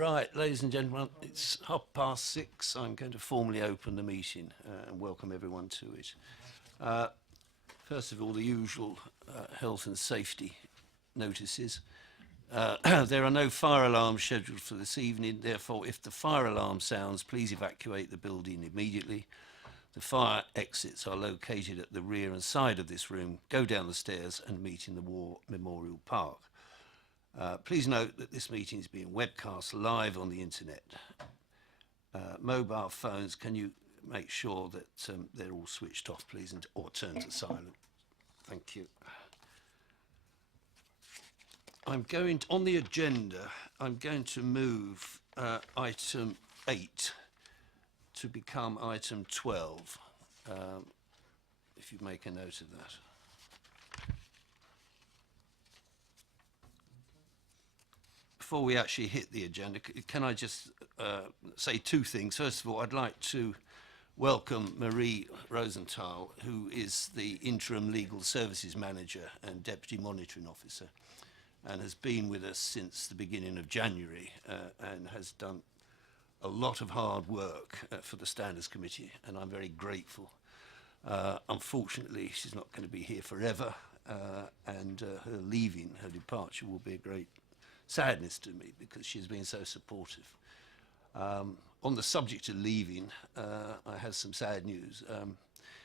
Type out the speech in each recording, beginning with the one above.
Right, ladies and gentlemen, it's 6:30. I'm going to formally open the meeting and welcome everyone to it. First of all, the usual health and safety notices. There are no fire alarms scheduled for this evening. Therefore, if the fire alarm sounds, please evacuate the building immediately. The fire exits are located at the rear and side of this room. Go down the stairs and meet in the War Memorial Park. Please note that this meeting is being webcast live on the internet. Mobile phones, can you make sure that they're all switched off, please, or turned to silent? Thank you. On the agenda, I'm going to move item 8 to become item 12, if you make a note of that. Before we actually hit the agenda, can I just say two things? First of all, I'd like to welcome Marie Rosenthal, who is the Interim Legal Services Manager and Deputy Monitoring Officer, and has been with us since the beginning of January and has done a lot of hard work for the Standards Committee, and I'm very grateful. Unfortunately, she's not going to be here forever, and her departure will be a great sadness to me because she's been so supportive. On the subject of leaving, I have some sad news.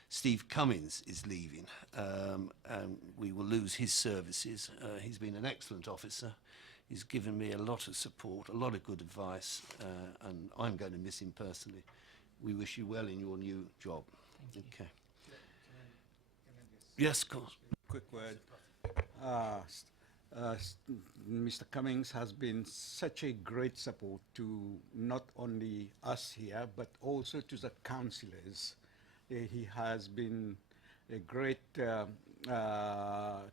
Steve Cummins is leaving, and we will lose his services. He's been an excellent officer. He's given me a lot of support, a lot of good advice, and I'm going to miss him personally. We wish you well in your new job. Thank you. Okay. Yes, of course. Quick word. Mr. Cummings has been such a great support to not only us here, but also to the councillors. He has been a great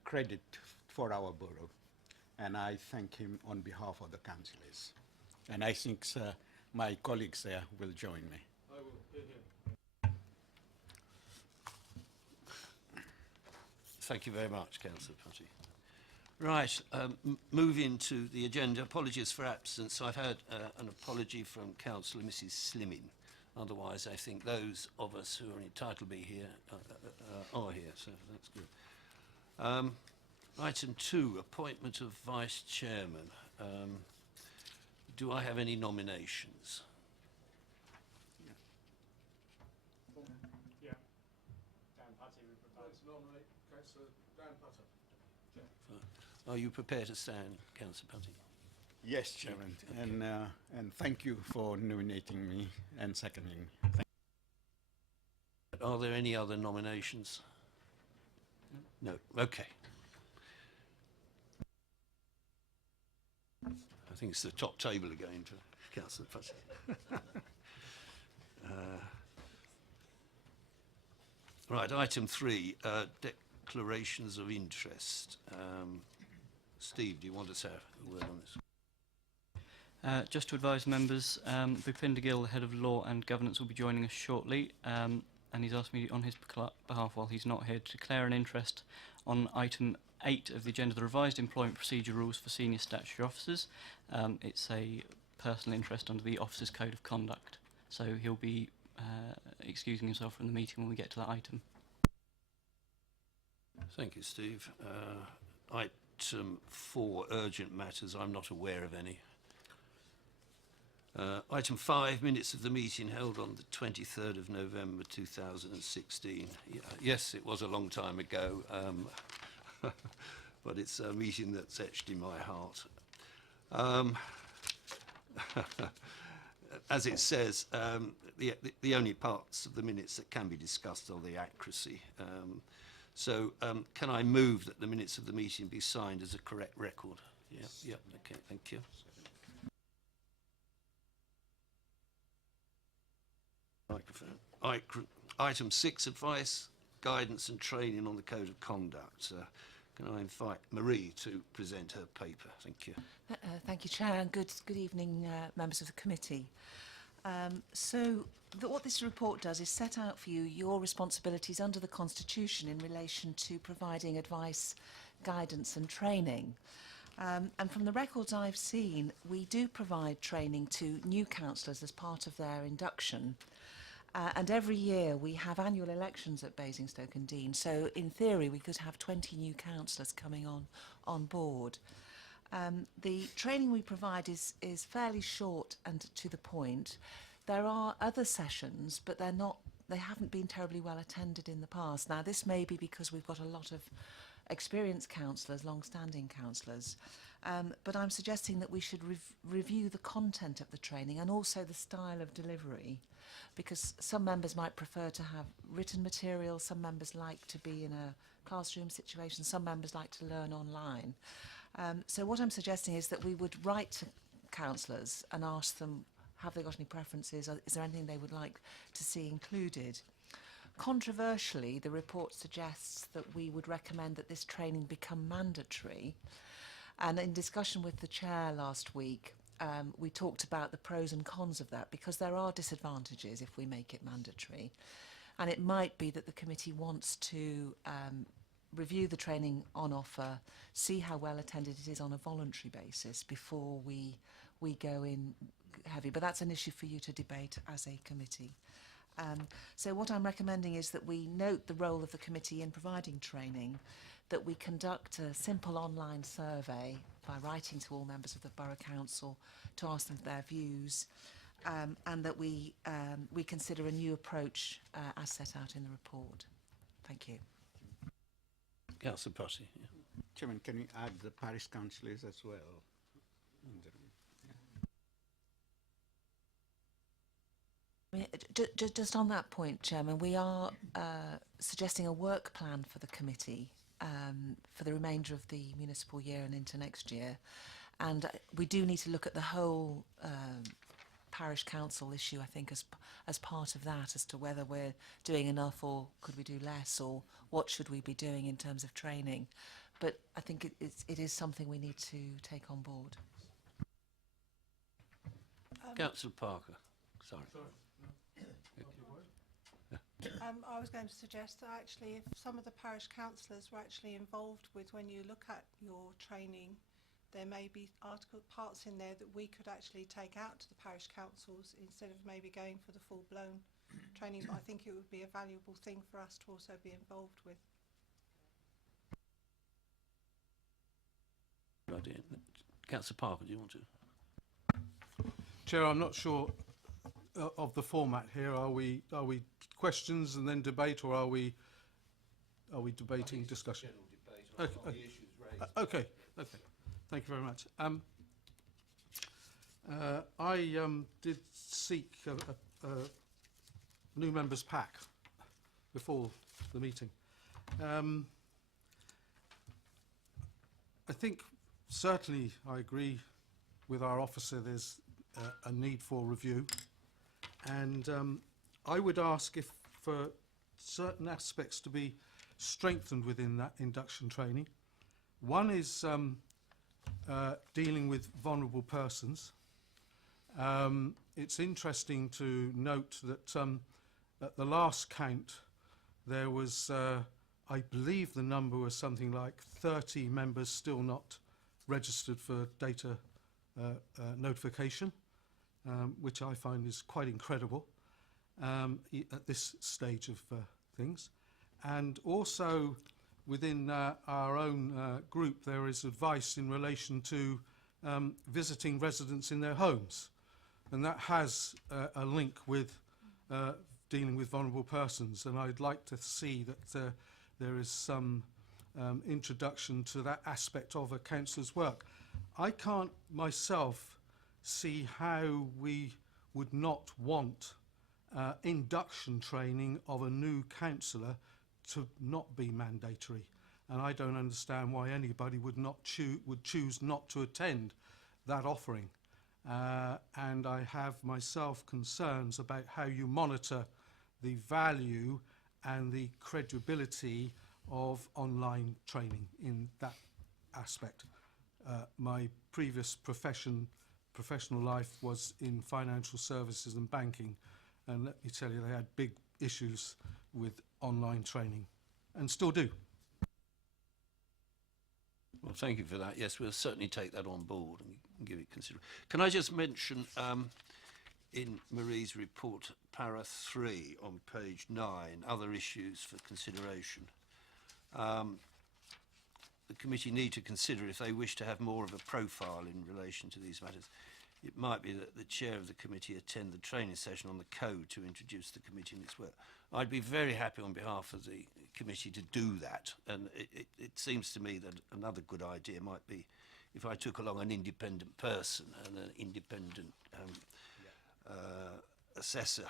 credit for our borough, and I thank him on behalf of the councillors. And I think my colleagues there will join me. I will hear him. Thank you very much, Councillor Putty. Right, moving to the agenda. Apologies for absence. I've had an apology from Councillor Mrs. Slimming. Otherwise, I think those of us who are entitled to be here are here, so that's good. Item 2, appointment of Vice Chairman. Do I have any nominations? Yeah. Dan Putty would propose. Let's nominate Councillor Dan Putter. Are you prepared to stand, Councillor Putty? Yes, Chairman, okay. And thank you for nominating me and seconding me. Are there any other nominations? No. No. Okay. I think it's the top table again for Councillor Putty. Right, item 3, declarations of interest. Steve, do you want to say a word on this? Just to advise members, Bhupinder Gill, the Head of Law and Governance, will be joining us shortly, and he's asked me on his behalf, while he's not here, to declare an interest on item 8 of the agenda, the revised employment procedure rules for senior statutory officers. It's a personal interest under the Officers' Code of Conduct, so he'll be excusing himself from the meeting when we get to that item. Thank you, Steve. Item 4, urgent matters. I'm not aware of any. Item 5, minutes of the meeting held on the 23rd of November 2016. Yes, it was a long time ago, but it's a meeting that's etched in my heart. As it says, the only parts of the minutes that can be discussed are the accuracy. So can I move that the minutes of the meeting be signed as a correct record? Yeah, okay, thank you. Microphone. Item 6, advice, guidance and training on the Code of Conduct. Can I invite Marie to present her paper? Thank you. Thank you, Chair, and good evening, members of the committee. What this report does is set out for you your responsibilities under the Constitution in relation to providing advice, guidance and training. And from the records I've seen, we do provide training to new councillors as part of their induction. And every year we have annual elections at Basingstoke and Dean. So in theory, we could have 20 new councillors coming on board. The training we provide is fairly short and to the point. There are other sessions, but they haven't been terribly well attended in the past. Now, this may be because we've got a lot of experienced councillors, long-standing councillors, but I'm suggesting that we should review the content of the training and also the style of delivery, because some members might prefer to have written material, some members like to be in a classroom situation, some members like to learn online. So what I'm suggesting is that we would write to councillors and ask them, have they got any preferences, or is there anything they would like to see included? Controversially, the report suggests that we would recommend that this training become mandatory. And in discussion with the chair last week, we talked about the pros and cons of that, because there are disadvantages if we make it mandatory. And it might be that the committee wants to review the training on offer, see how well attended it is on a voluntary basis before we go in heavy. But that's an issue for you to debate as a committee. So what I'm recommending is that we note the role of the committee in providing training, that we conduct a simple online survey by writing to all members of the Borough Council to ask them their views, and that we consider a new approach as set out in the report. Thank you. Councillor Potty. Yeah. Chairman, can we add the parish councillors as well? I mean, just on that point, Chairman, we are suggesting a work plan for the committee for the remainder of the municipal year and into next year. And we do need to look at the whole parish council issue, I think, as part of that, as to whether we're doing enough or could we do less, or what should we be doing in terms of training. But I think it is something we need to take on board. Councillor Parker. Sorry. I was going to suggest that actually if some of the parish councillors were actually involved with, when you look at your training, there may be parts in there that we could actually take out to the parish councils instead of maybe going for the full-blown training. But I think it would be a valuable thing for us to also be involved with. Idea. Councillor Parker, do you want to? Chair, I'm not sure of the format here. Are we questions and then debate, or are we debating discussion? General debate on the issues raised. Okay. Thank you very much. I did seek a new members pack before the meeting. I think certainly I agree with our officer. There's a need for review, and I would ask if for certain aspects to be strengthened within that induction training. One is dealing with vulnerable persons. It's interesting to note that at the last count there was, I believe the number was something like 30 members still not registered for data notification, which I find is quite incredible at this stage of things. And also within our own group there is advice in relation to visiting residents in their homes, and that has a link with dealing with vulnerable persons, and I'd like to see that there is some introduction to that aspect of a councillor's work. I can't myself see how we would not want induction training of a new councillor to not be mandatory, and I don't understand why anybody would choose not to attend that offering. And I have myself concerns about how you monitor the value and the credibility of online training in that aspect. My previous professional life was in financial services and banking, and let me tell you, they had big issues with online training, and still do. Well, thank you for that. Yes, we'll certainly take that on board and give it consideration. Can I just mention in Marie's report, para 3 on page 9, other issues for consideration. The committee need to consider if they wish to have more of a profile in relation to these matters. It might be that the chair of the committee attend the training session on the code to introduce the committee in its work. I'd be very happy on behalf of the committee to do that, and it seems to me that another good idea might be if I took along an independent person and an independent assessor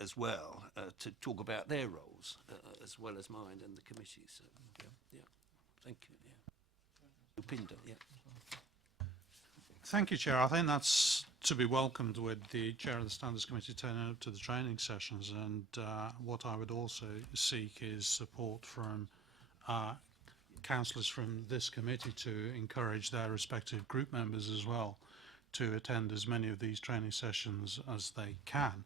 as well to talk about their roles as well as mine and the committee. So, yeah. Thank you. Yeah. Upinder, yeah. Thank you, Chair. I think that's to be welcomed with the Chair of the Standards Committee turning up to the training sessions, and what I would also seek is support from councillors from this committee to encourage their respective group members as well to attend as many of these training sessions as they can.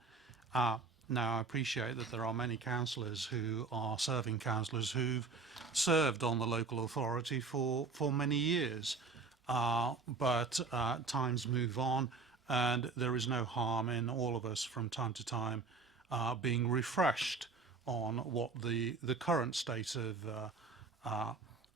Now, I appreciate that there are many councillors who are serving councillors who've served on the local authority for many years. But times move on, and there is no harm in all of us from time to time being refreshed on what the current state of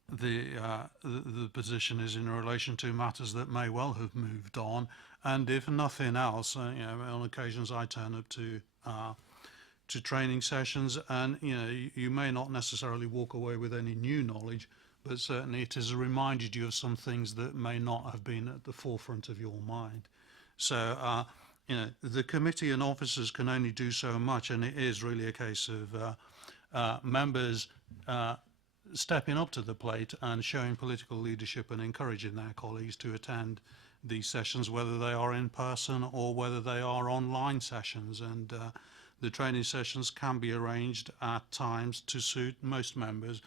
the position is in relation to matters that may well have moved on. And if nothing else, you know, on occasions I turn up to training sessions, and you may not necessarily walk away with any new knowledge, but certainly it has reminded you of some things that may not have been at the forefront of your mind. So, the committee and officers can only do so much, and it is really a case of members stepping up to the plate and showing political leadership and encouraging their colleagues to attend these sessions, whether they are in person or whether they are online sessions. And the training sessions can be arranged at times to suit most members.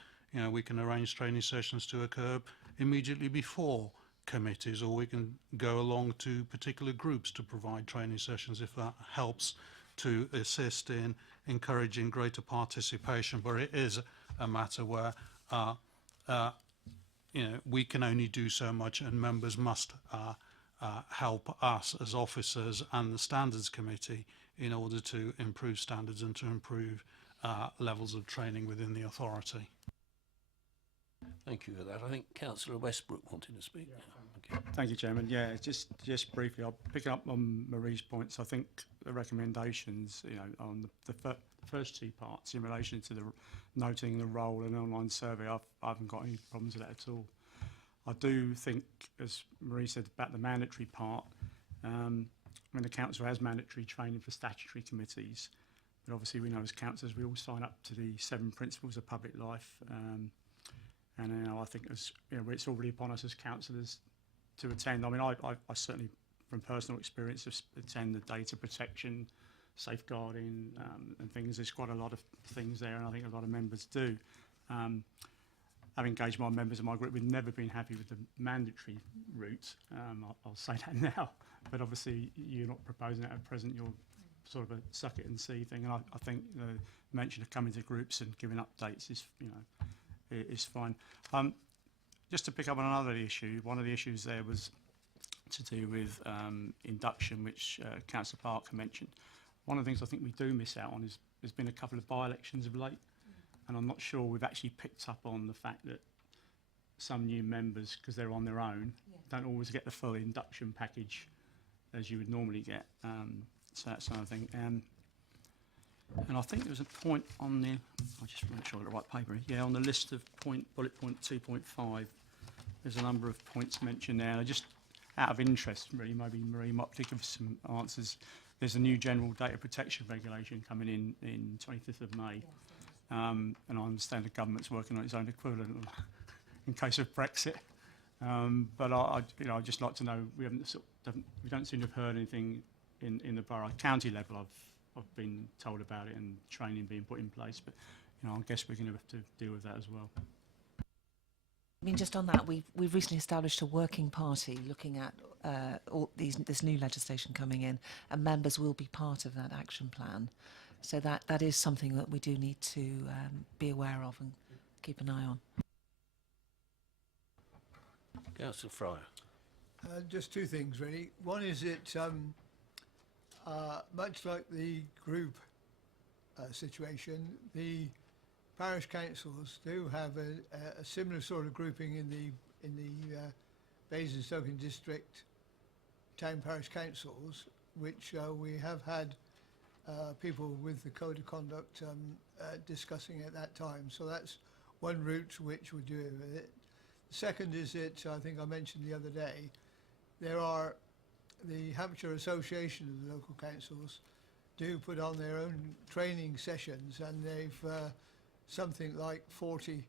We can arrange training sessions to occur immediately before committees, or we can go along to particular groups to provide training sessions if that helps to assist in encouraging greater participation. But it is a matter where we can only do so much, and members must help us as officers and the Standards Committee in order to improve standards and to improve levels of training within the authority. Thank you for that. I think Councillor Westbrook wanted to speak. Okay. Thank you, Chairman. Yeah, just briefly, I'll pick up on Marie's points. I think the recommendations, on the first two parts in relation to the noting the role and online survey, I haven't got any problems with that at all. I do think, as Marie said about the mandatory part, when the council has mandatory training for statutory committees, but obviously we know as councillors we all sign up to the 7 principles of public life. And I think it's already upon us as councillors to attend. I mean, I certainly, from personal experience, have attend the data protection, safeguarding, and things. There's quite a lot of things there, and I think a lot of members do. I've engaged my members of my group. We've never been happy with the mandatory route. I'll say that now, but obviously you're not proposing that at present. You're sort of a suck it and see thing, and I think the mention of coming to groups and giving updates is, is fine. Just to pick up on another issue, one of the issues there was to do with induction, which Councillor Parker mentioned. One of the things I think we do miss out on is there's been a couple of by-elections of late, and I'm not sure we've actually picked up on the fact that some new members, because they're on their own, don't always get the full induction package as you would normally get. So that's another thing. And I think there was a point on the, I'll just make sure I got the right paper. Yeah, on the list of bullet point 2.5, there's a number of points mentioned there. Just out of interest, really, maybe Marie might give us some answers. There's a new general data protection regulation coming in 25th of May. And I understand the government's working on its own equivalent in case of Brexit. But I'd just like to know, we don't seem to have heard anything in the borough. County level, I've been told about it and training being put in place, but I guess we're going to have to deal with that as well. I mean, just on that, we've recently established a working party looking at all this new legislation coming in, and members will be part of that action plan. So that is something that we do need to be aware of and keep an eye on. Councillor Fryer. Just two things really. One is it, much like the group situation, the parish councils do have a similar sort of grouping in the Basingstoke District town parish councils, which we have had people with the code of conduct discussing at that time. So that's one route which we're doing with it. The second is that I think I mentioned the other day, there are the Hampshire Association of the Local Councils do put on their own training sessions, and they've something like 40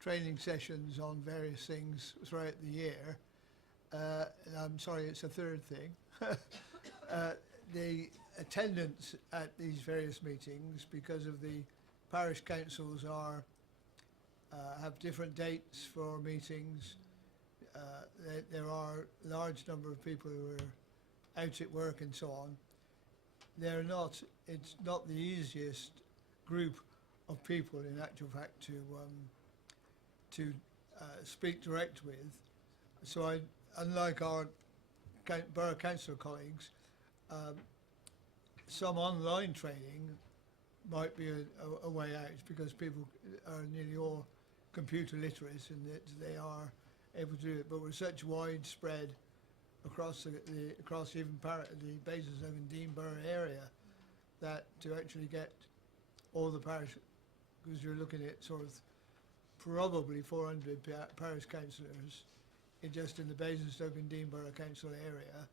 training sessions on various things throughout the year. I'm sorry, it's a third thing. The attendance at these various meetings, because of the parish councils are have different dates for meetings. There are a large number of people who are out at work and so on. It's not the easiest group of people in actual fact to speak direct with. So unlike our borough councillor colleagues, some online training might be a way out, because people are nearly all computer literate and that they are able to do it. But with such widespread across across even the Basingstoke and Dean borough area, that to actually get all the parish, because you're looking at sort of probably 400 parish councillors just in the Basingstoke and Dean borough council area,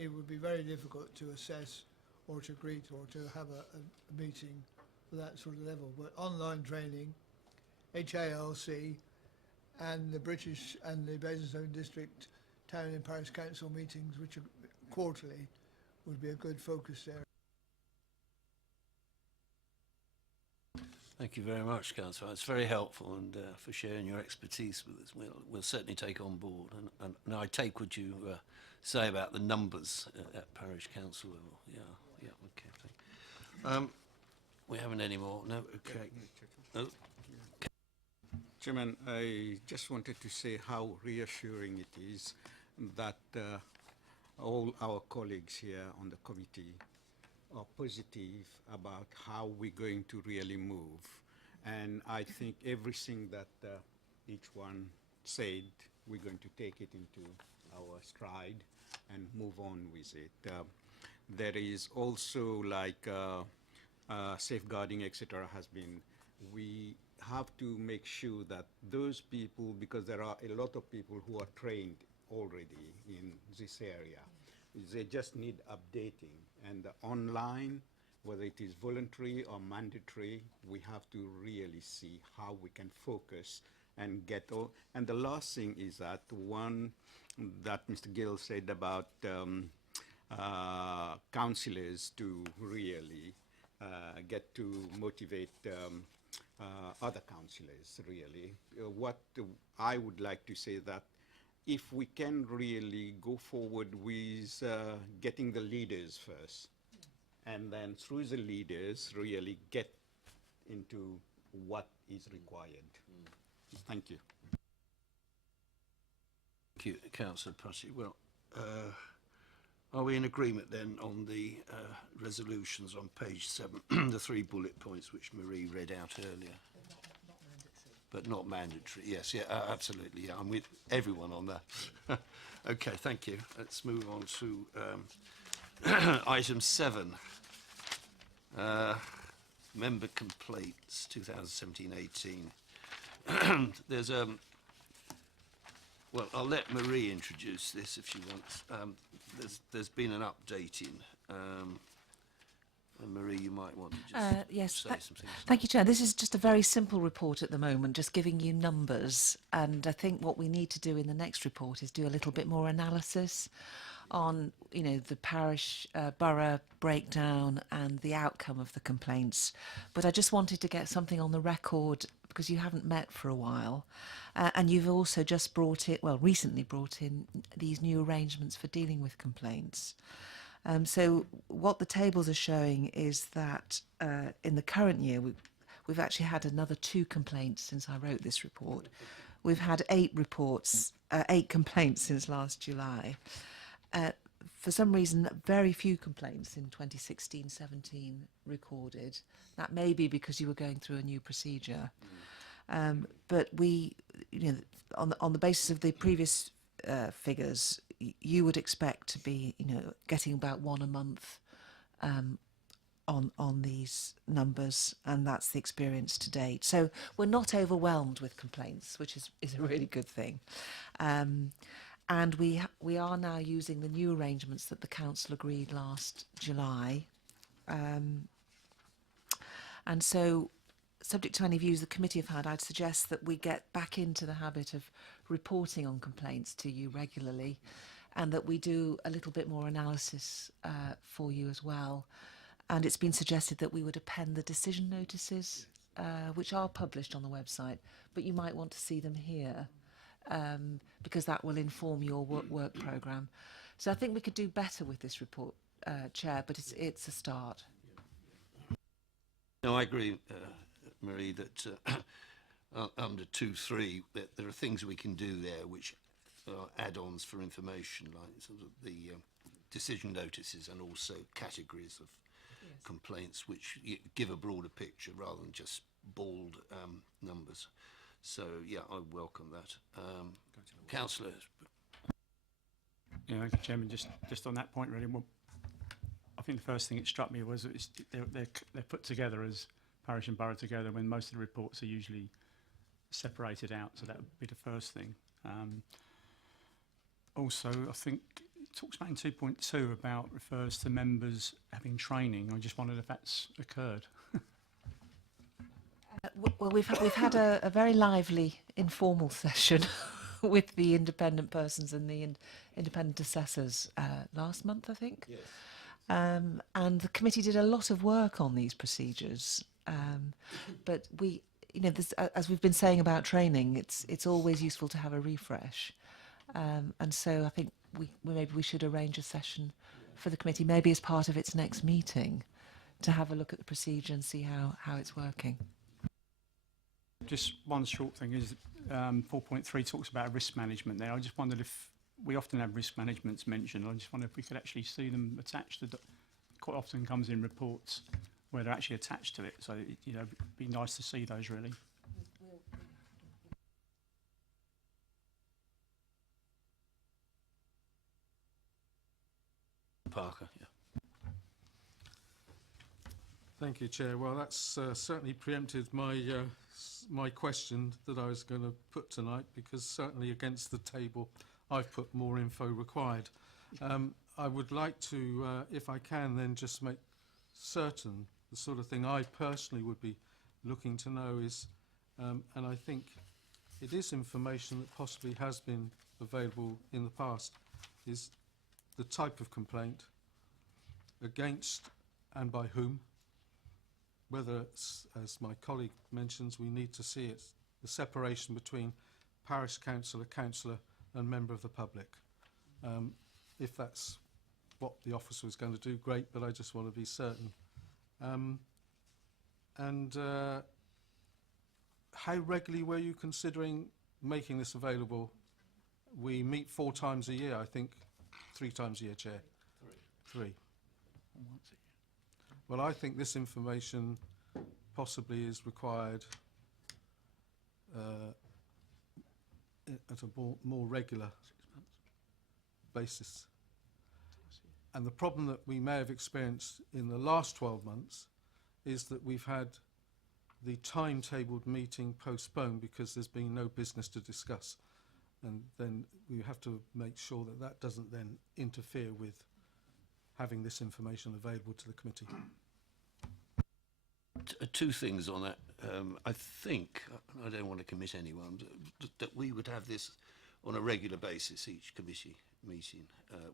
it would be very difficult to assess or to greet or to have a meeting for that sort of level. But online training, HALC, and the British and the Basingstoke District Town and Parish Council meetings, which are quarterly, would be a good focus there. Thank you very much, Councillor. It's very helpful, and for sharing your expertise with us. We'll certainly take on board. And I take what you say about the numbers at parish council level. Yeah, okay. We haven't any more. No, okay. Oh. Chairman, I just wanted to say how reassuring it is that all our colleagues here on the committee are positive about how we're going to really move. And I think everything that each one said, we're going to take it into our stride and move on with it. There is also like safeguarding, etc. has been, we have to make sure that those people, because there are a lot of people who are trained already in this area, they just need updating. And online, whether it is voluntary or mandatory, we have to really see how we can focus and get all. And the last thing is that one that Mr. Gill said about councillors to really get to motivate other councillors, really. What I would like to say that if we can really go forward with getting the leaders first, and then through the leaders really get into what is required. Thank you. Thank you, Councillor Putty. Well, are we in agreement then on the resolutions on page 7, the 3 bullet points which Marie read out earlier? But not mandatory. Yes, yeah, absolutely. Yeah, I'm with everyone on that. Okay, thank you. Let's move on to item 7. Member complaints 2017-18. There's well, I'll let Marie introduce this if she wants. There's been an updating. And Marie, you might want to just yes, say some things. Thank you, Chair. This is just a very simple report at the moment, just giving you numbers. And I think what we need to do in the next report is do a little bit more analysis on, you know, the parish, borough breakdown and the outcome of the complaints. But I just wanted to get something on the record because you haven't met for a while. And you've also just recently brought in these new arrangements for dealing with complaints. So what the tables are showing is that in the current year, we've actually had another 2 complaints since I wrote this report, we've had 8 reports, 8 complaints since last July. For some reason, very few complaints in 2016-17 recorded. That may be because you were going through a new procedure. But we, on the basis of the previous figures, you would expect to be, getting about 1 a month on these numbers, and that's the experience to date. So we're not overwhelmed with complaints, which is a really good thing. And we are now using the new arrangements that the council agreed last July. And so, subject to any views the committee have had, I'd suggest that we get back into the habit of reporting on complaints to you regularly, and that we do a little bit more analysis for you as well. And it's been suggested that we would append the decision notices, which are published on the website, but you might want to see them here, because that will inform your work programme. So I think we could do better with this report, Chair, but it's a start. No, I agree, Marie, that under 2.3, that there are things we can do there which are add-ons for information, like sort of the decision notices and also categories of complaints which give a broader picture rather than just bald numbers. So, yeah, I welcome that. Councillor. Yeah, thank you, Chairman. Just on that point, really, well, I think the first thing that struck me was that they're put together as parish and borough together when most of the reports are usually separated out. So that would be the first thing. Also, I think it talks about in 2.2 about refers to members having training. I just wondered if that's occurred. Well, we've had a very lively informal session with the independent persons and the independent assessors last month, I think. Yes. And the committee did a lot of work on these procedures. But we, as we've been saying about training, it's always useful to have a refresh. And so I think maybe we should arrange a session for the committee, maybe as part of its next meeting, to have a look at the procedure and see how it's working. Just one short thing is 4.3 talks about risk management there. I just wondered if we often have risk managements mentioned. I just wonder if we could actually see them attached to, quite often comes in reports where they're actually attached to it. So, it'd be nice to see those really. Parker, yeah. Thank you, Chair. Well, that's certainly preempted my question that I was going to put tonight, because certainly against the table I've put more info required. I would like to, if I can, then just make certain the sort of thing I personally would be looking to know is, and I think it is information that possibly has been available in the past, is the type of complaint, against and by whom, whether it's, as my colleague mentions, we need to see it, the separation between parish councillor, and member of the public. If that's what the officer was going to do, great, but I just want to be certain. How regularly were you considering making this available? We meet 4 times a year, I think. 3 times a year, Chair. 3. Well, I think this information possibly is required at a more regular basis. And the problem that we may have experienced in the last 12 months is that we've had the timetabled meeting postponed because there's been no business to discuss. And then we have to make sure that that doesn't then interfere with having this information available to the committee. 2 things on that. I think, I don't want to commit anyone, that we would have this on a regular basis, each committee meeting.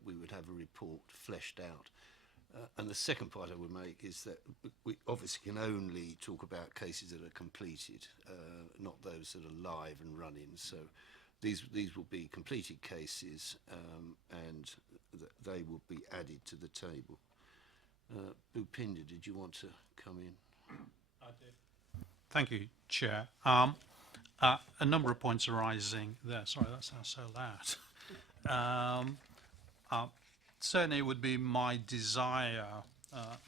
We would have a report fleshed out. And the second part I would make is that we obviously can only talk about cases that are completed, not those that are live and running. So these will be completed cases, and they will be added to the table. Bhupinder, did you want to come in? I did. Thank you, Chair. a number of points arising there. Sorry, that sounds so loud. Certainly, it would be my desire,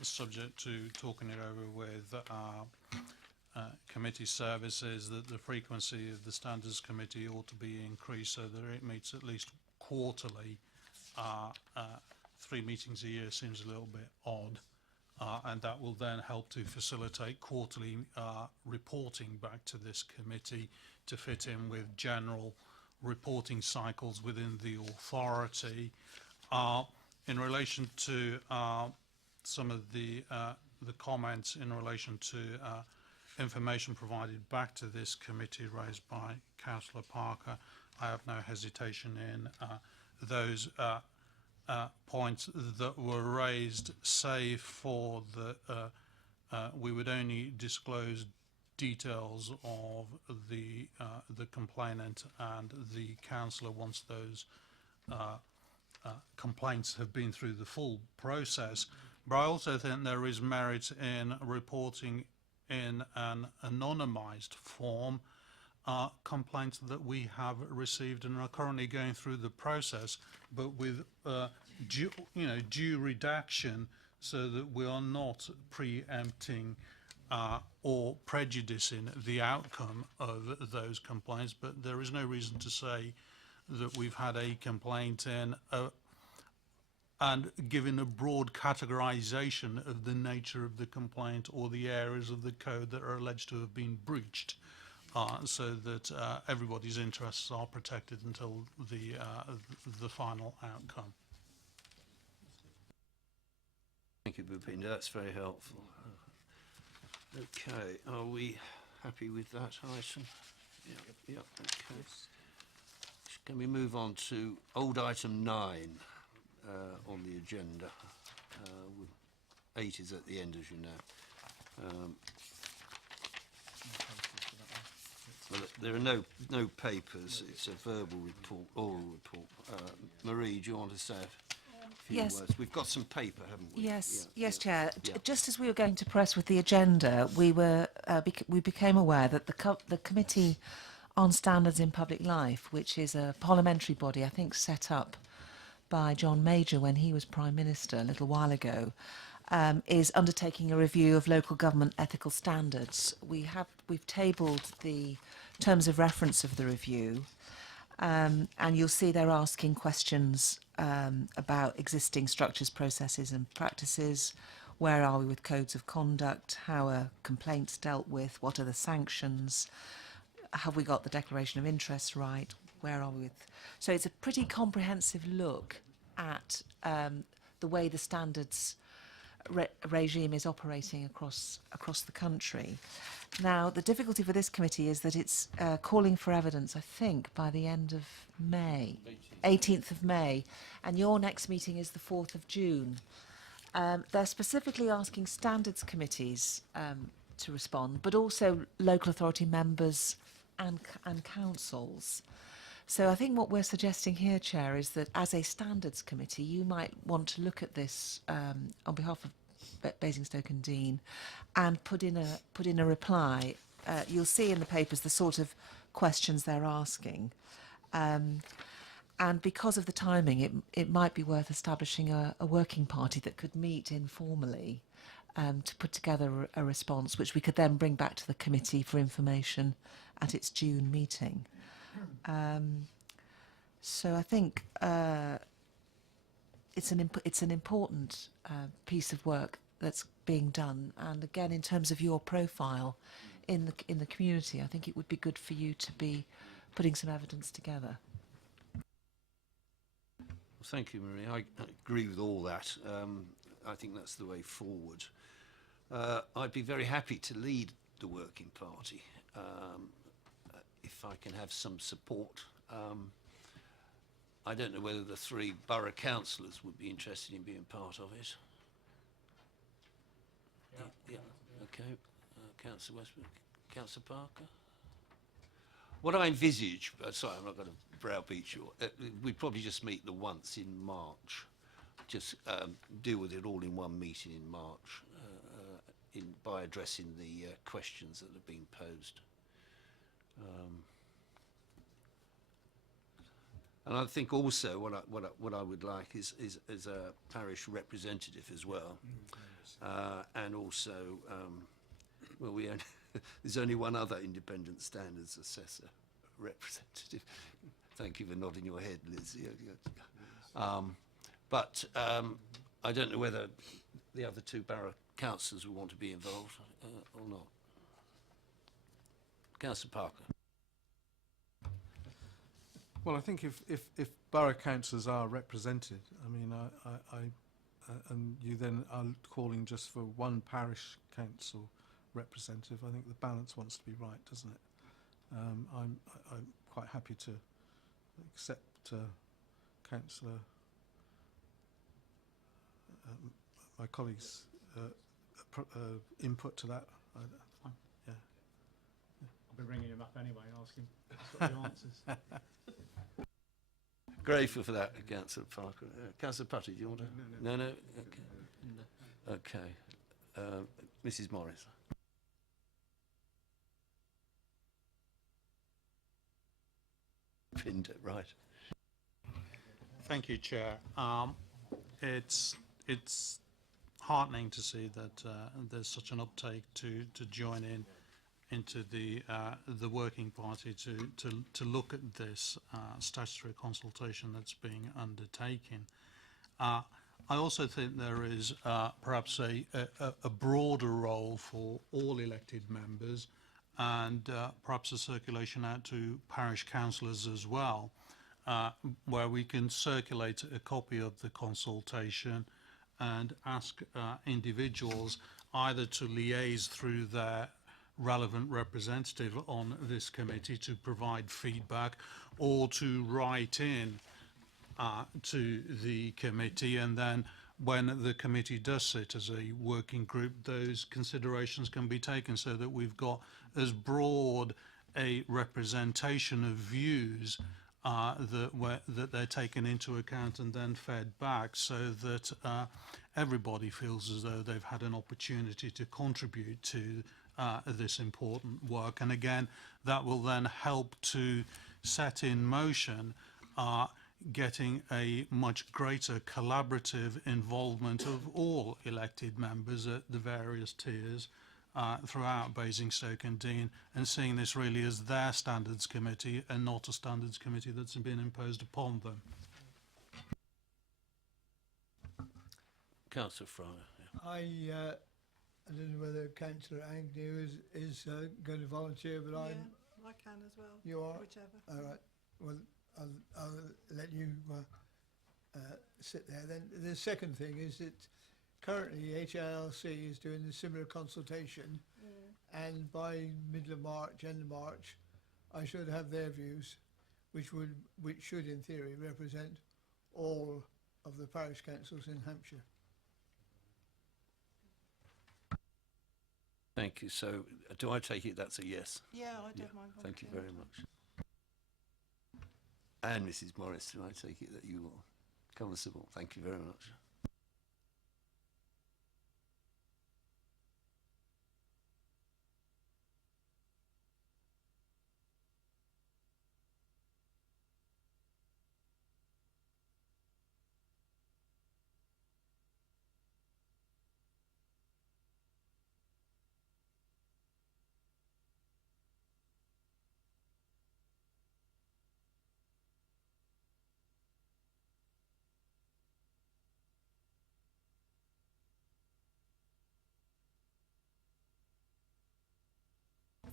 subject to talking it over with committee services, that the frequency of the Standards Committee ought to be increased so that it meets at least quarterly. 3 meetings a year seems a little bit odd, and that will then help to facilitate quarterly reporting back to this committee to fit in with general reporting cycles within the authority. In relation to some of the comments in relation to information provided back to this committee raised by Councillor Parker, I have no hesitation in those points that were raised, save for the we would only disclose details of the complainant and the councillor once those complaints have been through the full process. But I also think there is merit in reporting in an anonymised form complaints that we have received and are currently going through the process, but with due redaction, so that we are not preempting or prejudicing the outcome of those complaints. But there is no reason to say that we've had a complaint in and given a broad categorisation of the nature of the complaint or the areas of the code that are alleged to have been breached, so that everybody's interests are protected until the final outcome. Thank you, Bhupinder. That's very helpful. Okay, are we happy with that item? Yeah, okay. Can we move on to old item 9 on the agenda? 8 is at the end, as you know. Well, there are no papers. It's a verbal report, oral report. Marie, do you want to say a few Yes. words? We've got some paper, haven't we? Yes, Yeah, yes, yeah. Chair. Just as we were going to press with the agenda, we became aware that the Committee on Standards in Public Life, which is a parliamentary body, I think set up by John Major when he was Prime Minister a little while ago, is undertaking a review of local government ethical standards. We've tabled the terms of reference of the review, and you'll see they're asking questions about existing structures, processes and practices. Where are we with codes of conduct? How are complaints dealt with? What are the sanctions? Have we got the declaration of interest right? Where are we with? So it's a pretty comprehensive look at the way the standards regime is operating across the country. Now, the difficulty for this committee is that it's calling for evidence, I think, by the end of May, 18th of May, and your next meeting is the 4th of June. They're specifically asking standards committees to respond, but also local authority members and councils. So I think what we're suggesting here, Chair, is that as a standards committee, you might want to look at this on behalf of Basingstoke and Dean, and put in a reply. You'll see in the papers the sort of questions they're asking, and because of the timing, it might be worth establishing a working party that could meet informally to put together a response, which we could then bring back to the committee for information at its June meeting. So I think it's an important piece of work that's being done, and again, in terms of your profile in the community, I think it would be good for you to be putting some evidence together. Well, thank you, Marie. I agree with all that. I think that's the way forward. I'd be very happy to lead the working party if I can have some support. I don't know whether the 3 borough councillors would be interested in being part of it. Yeah. Okay. Councillor Westbrook, Councillor Parker. What I envisage, sorry, I'm not going to browbeat you. We'd probably just meet the once in March. Just deal with it all in one meeting in March, by addressing the questions that have been posed. And I think also what I would like is a parish representative as well, and also well there's only one other independent standards assessor representative. Thank you for nodding your head, Liz. But I don't know whether the other two borough councillors will want to be involved or not. Councillor Parker. Well, I think if borough councillors are represented, I mean, and you then are calling just for one parish council representative, I think the balance wants to be right, doesn't it? I'm quite happy to accept councillor, my colleagues' input to that. Yeah. I'll be ringing him up anyway, asking what the answers. Grateful for that, Councillor Parker. Councillor Putty, do you want to? No. Okay. Mrs. Morris. Pinned it right. Thank you, Chair. It's heartening to see that there's such an uptake to join into the working party to look at this statutory consultation that's being undertaken. I also think there is perhaps a broader role for all elected members, and perhaps a circulation out to parish councillors as well, where we can circulate a copy of the consultation and ask individuals either to liaise through their relevant representative on this committee to provide feedback, or to write in to the committee, and then when the committee does sit as a working group, those considerations can be taken, so that we've got as broad a representation of views that they're taken into account and then fed back, so that everybody feels as though they've had an opportunity to contribute to this important work. And again, that will then help to set in motion getting a much greater collaborative involvement of all elected members at the various tiers throughout Basingstoke and Dean, and seeing this really as their standards committee and not a standards committee that's been imposed upon them. Councillor Fryer. Yeah. I don't know whether Councillor Agnew is going to volunteer, but Yeah, I can as well. You are? Whichever. All right. Well, I'll let you sit there. Then the second thing is that currently HILC is doing a similar consultation, and by middle of March, end of March, I should have their views, which should in theory represent all of the parish councils in Hampshire. Thank you. So, do I take it that's a yes? Yeah, I don't mind. Thank you volunteering. very much. And Mrs. Morris, do I take it that you will cover civil? Thank you very much.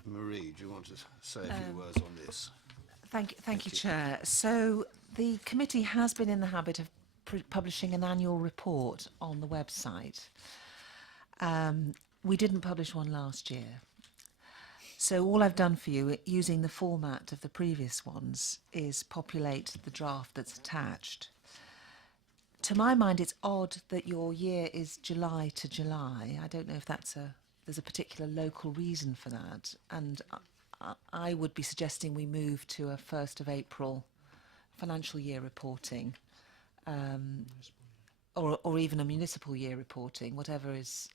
Marie, do you want to say a few words on this? Thank you, you. Chair. So the committee has been in the habit of publishing an annual report on the website. We didn't publish one last year. So all I've done for you, using the format of the previous ones, is populate the draft that's attached. To my mind, it's odd that your year is July to July. I don't know if there's a particular local reason for that. And I would be suggesting we move to a 1st of April financial year reporting, or even a municipal year reporting, whatever is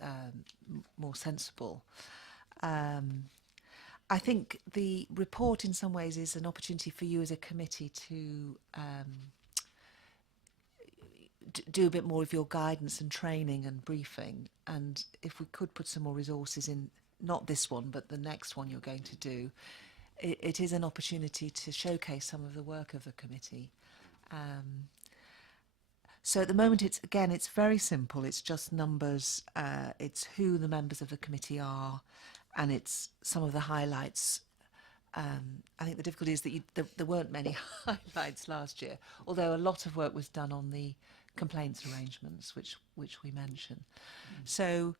more sensible. I think the report in some ways is an opportunity for you as a committee to do a bit more of your guidance and training and briefing. And if we could put some more resources in, not this one, but the next one you're going to do, it is an opportunity to showcase some of the work of the committee. So at the moment, it's very simple. It's just numbers. It's who the members of the committee are, and it's some of the highlights. I think the difficulty is that there weren't many highlights last year, although a lot of work was done on the complaints arrangements, which we mentioned. So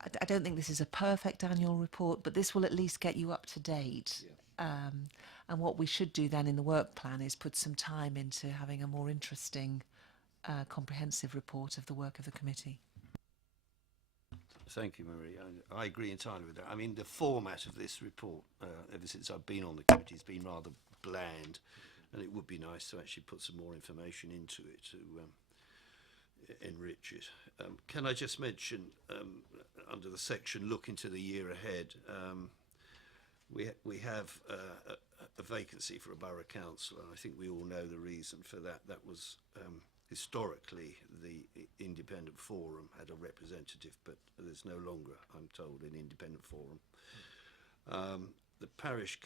I don't think this is a perfect annual report, but this will at least get you up to date. And what we should do then in the work plan is put some time into having a more interesting, comprehensive report of the work of the committee. Thank you, Marie. I agree entirely with that. I mean, the format of this report, ever since I've been on the committee, has been rather bland, and it would be nice to actually put some more information into it to enrich it. Can I just mention, under the section "Look into the year ahead," we have a vacancy for a borough councillor. I think we all know the reason for that. That was historically the Independent Forum had a representative, but there's no longer, I'm told, an Independent Forum. The parish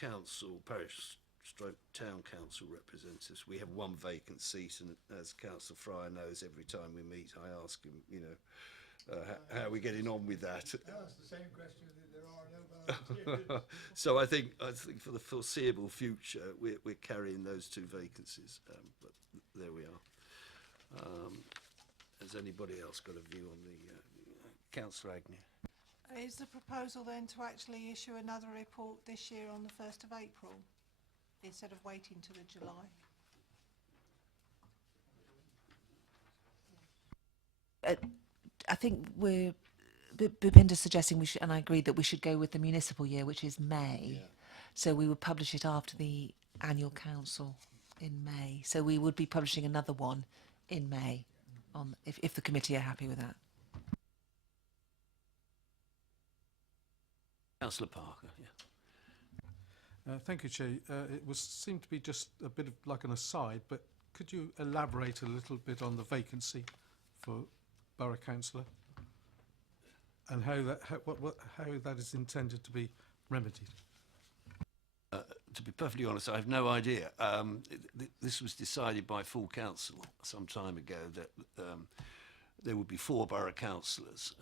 stroke town council representatives, we have one vacant seat, and as Councillor Fryer knows, every time we meet I ask him, you know, how are we getting on with that? That's the same question that there are no volunteers. So I think for the foreseeable future we're carrying those two vacancies, but there we are. Has anybody else got a view on the Councillor Agnew? Is the proposal then to actually issue another report this year on the 1st of April instead of waiting till the July? I think Bipinder's suggesting we should, and I agree that we should go with the municipal year, which is May. Yeah. So we would publish it after the annual council in May. So we would be publishing another one in May, if the committee are happy with that. Councillor Parker, yeah. Thank you, Chair. It seemed to be just a bit of like an aside, but could you elaborate a little bit on the vacancy for borough councillor and how that is intended to be remedied? To be perfectly honest, I have no idea. This was decided by full council some time ago that there would be 4 borough councillors,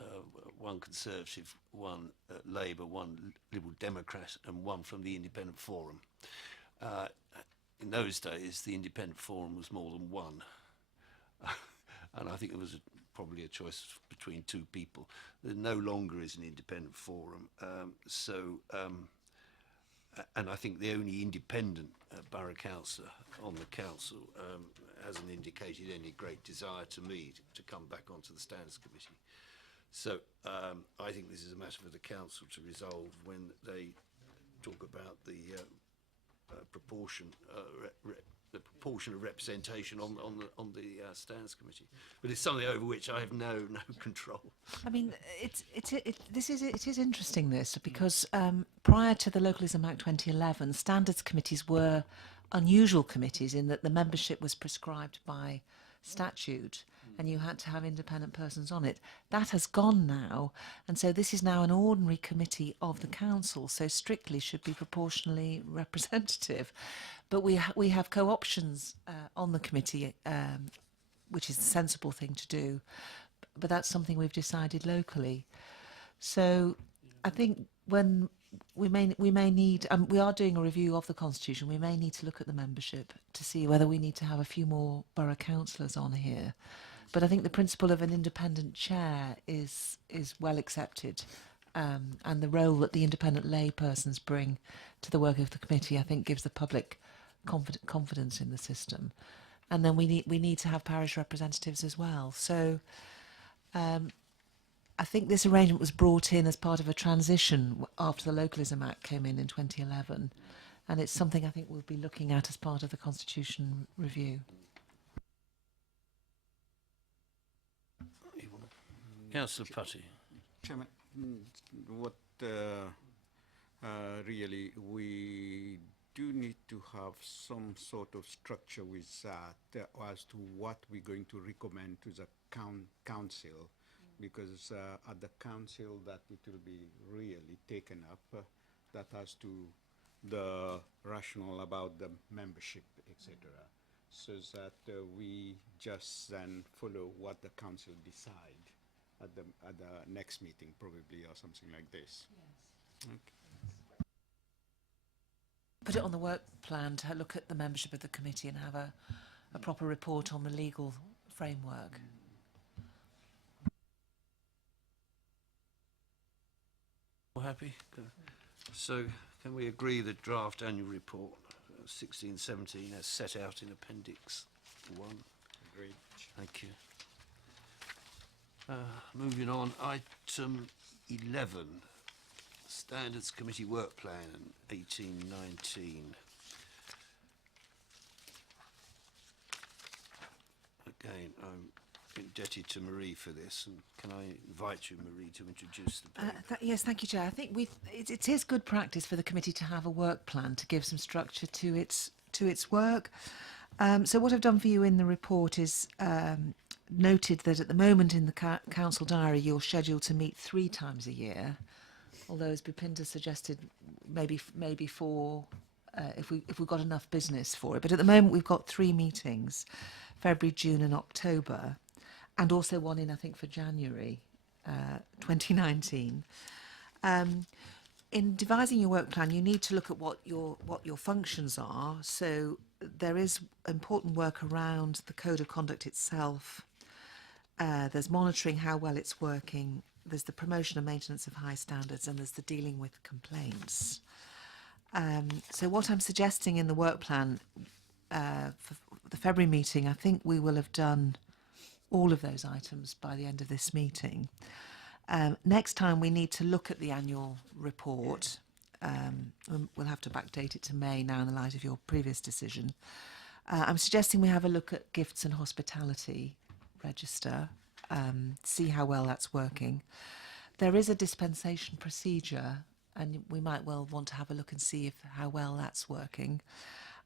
one Conservative, one Labour, one Liberal Democrat and one from the Independent Forum. In those days, the Independent Forum was more than one. And I think it was probably a choice between 2 people. There no longer is an Independent Forum. And I think the only independent borough councillor on the council hasn't indicated any great desire to me to come back onto the Standards Committee. So I think this is a matter for the council to resolve when they talk about the proportion of representation on the Standards Committee. But it's something over which I have no control. I mean, it is interesting, this, because prior to the Localism Act 2011, standards committees were unusual committees in that the membership was prescribed by statute and you had to have independent persons on it. That has gone now, and so this is now an ordinary committee of the council, so strictly should be proportionally representative. But we have co-options on the committee, which is a sensible thing to do, but that's something we've decided locally. So I think when we may need, we are doing a review of the constitution, we may need to look at the membership to see whether we need to have a few more borough councillors on here. But I think the principle of an independent chair is well accepted, and the role that the independent lay persons bring to the work of the committee, I think, gives the public confidence in the system. And then we need to have parish representatives as well. So I think this arrangement was brought in as part of a transition after the Localism Act came in 2011, and it's something I think we'll be looking at as part of the constitution review. Councillor Putty. Chairman, what really, we do need to have some sort of structure with that as to what we're going to recommend to the council, because at the council that it will be really taken up, that has to the rationale about the membership, etc. So that we just then follow what the council decide at the next meeting, probably, or something like this. Yes. Okay. Put it on the work plan to look at the membership of the committee and have a proper report on the legal framework. All happy? Good. So can we agree the draft annual report 16-17 as set out in Appendix 1? Agreed. Thank you. Moving on, item 11, Standards Committee Work Plan 18-19. Again, I'm indebted to Marie for this, and can I invite you, Marie, to introduce the paper? Yes, thank you, Chair. I think it is good practice for the committee to have a work plan to give some structure to its work. So what I've done for you in the report is noted that at the moment in the council diary you're scheduled to meet 3 times a year, although as Bhupinder suggested, maybe 4 if we've got enough business for it. But at the moment we've got 3 meetings, February, June and October, and also one in, I think, for January 2019. In devising your work plan, you need to look at what your functions are. So there is important work around the code of conduct itself. There's monitoring how well it's working. There's the promotion and maintenance of high standards, and there's the dealing with complaints. So what I'm suggesting in the work plan for the February meeting, I think we will have done all of those items by the end of this meeting. Next time we need to look at the annual report. We'll have to backdate it to May now in the light of your previous decision. I'm suggesting we have a look at gifts and hospitality register, see how well that's working. There is a dispensation procedure, and we might well want to have a look and see how well that's working.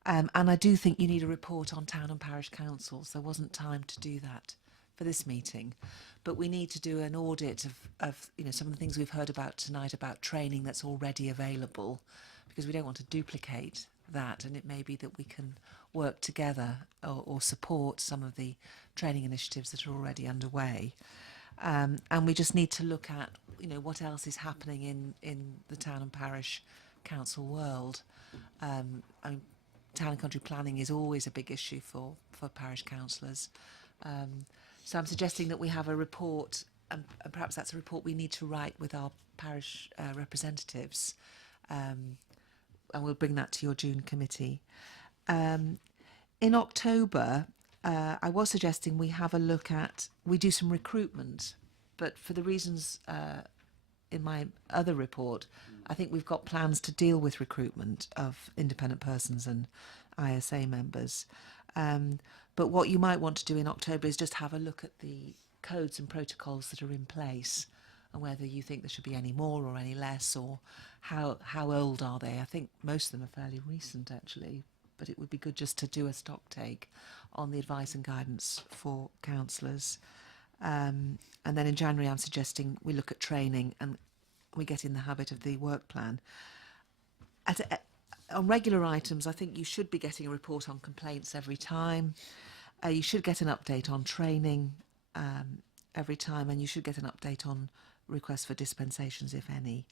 And I do think you need a report on town and parish councils. There wasn't time to do that for this meeting, but we need to do an audit of some of the things we've heard about tonight about training that's already available, because we don't want to duplicate that, and it may be that we can work together or support some of the training initiatives that are already underway. And we just need to look at what else is happening in the town and parish council world. I mean, town and country planning is always a big issue for parish councillors. So I'm suggesting that we have a report, and perhaps that's a report we need to write with our parish representatives, and we'll bring that to your June committee. In October, I was suggesting we have a look at, we do some recruitment, but for the reasons in my other report, I think we've got plans to deal with recruitment of independent persons and ISA members. But what you might want to do in October is just have a look at the codes and protocols that are in place, and whether you think there should be any more or any less, or how old are they. I think most of them are fairly recent, actually, but it would be good just to do a stock take on the advice and guidance for councillors. And then in January I'm suggesting we look at training and we get in the habit of the work plan. On regular items, I think you should be getting a report on complaints every time. You should get an update on training every time, and you should get an update on requests for dispensations, if any,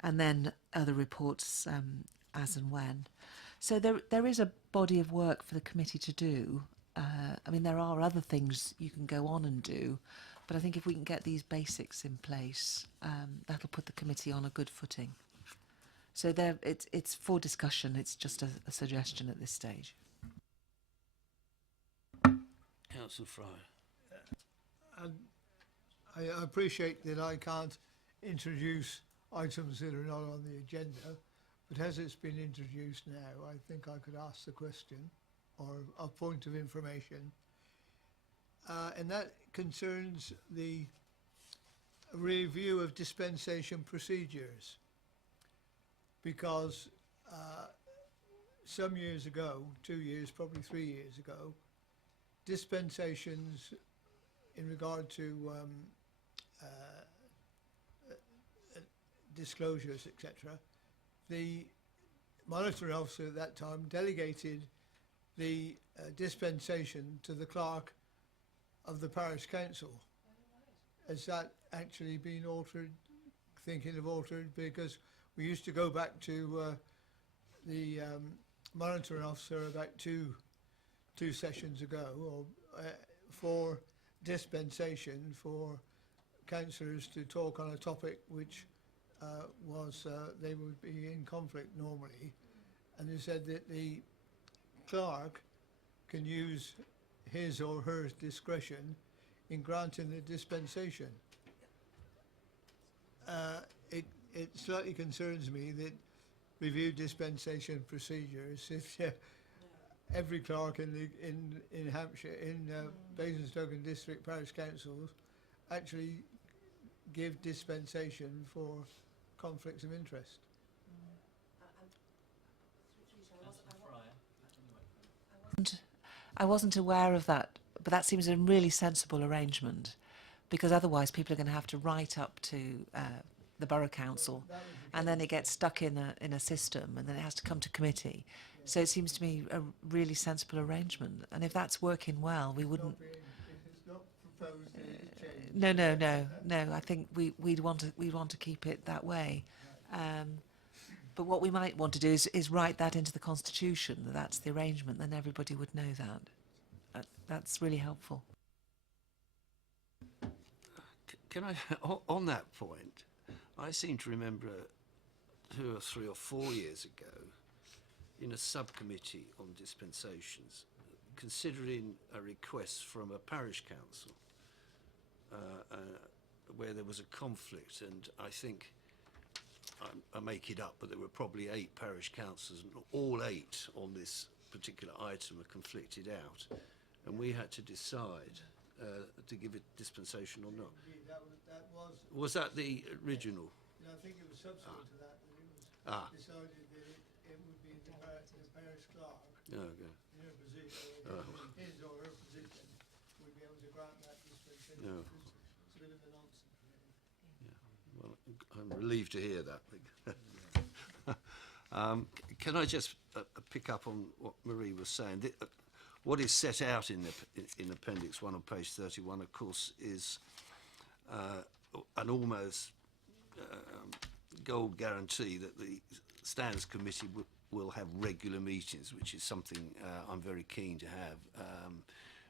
and then other reports as and when. So there is a body of work for the committee to do. I mean, there are other things you can go on and do, but I think if we can get these basics in place, that'll put the committee on a good footing. So it's for discussion. It's just a suggestion at this stage. Councillor Fryer. I appreciate that I can't introduce items that are not on the agenda, but as it's been introduced now, I think I could ask the question, or a point of information, and that concerns the review of dispensation procedures. because some years ago, 2 years, probably 3 years ago, dispensations in regard to disclosures, etc., the monitoring officer at that time delegated the dispensation to the clerk of the parish council. Has that actually been altered? Thinking of altered, because we used to go back to the monitoring officer about two sessions ago, or for dispensation for councillors to talk on a topic which was they would be in conflict normally, and they said that the clerk can use his or her discretion in granting the dispensation. It slightly concerns me that review dispensation procedures, if every clerk in Hampshire, in Basingstoke and District Parish Councils actually give dispensation for conflicts of interest. I wasn't aware of that, but that seems a really sensible arrangement, because otherwise people are going to have to write up to the borough council, and then it gets stuck in a system, and then it has to come to committee. So it seems to me a really sensible arrangement, and if that's working well, we wouldn't. It's not proposed that it change. No. I think we'd want to keep it that way. But what we might want to do is write that into the constitution, that that's the arrangement. Then everybody would know that. That's really helpful. Can I, on that point, I seem to remember 2 or 3 or 4 years ago, in a subcommittee on dispensations, considering a request from a parish council where there was a conflict, and I think, I make it up, but there were probably 8 parish councillors, and all 8 on this particular item were conflicted out, and we had to decide to give it dispensation or not. Indeed, that was. Was that the original? I think it was subsequent to that it was decided that it would be the parish clerk Oh, okay. in her position, his or her position, would be able to grant that dispensation. No. It's a bit of a nonsense, really. Well, I'm relieved to hear that. Can I just pick up on what Marie was saying? What is set out in Appendix 1 on page 31, of course, is an almost gold guarantee that the Standards Committee will have regular meetings, which is something I'm very keen to have.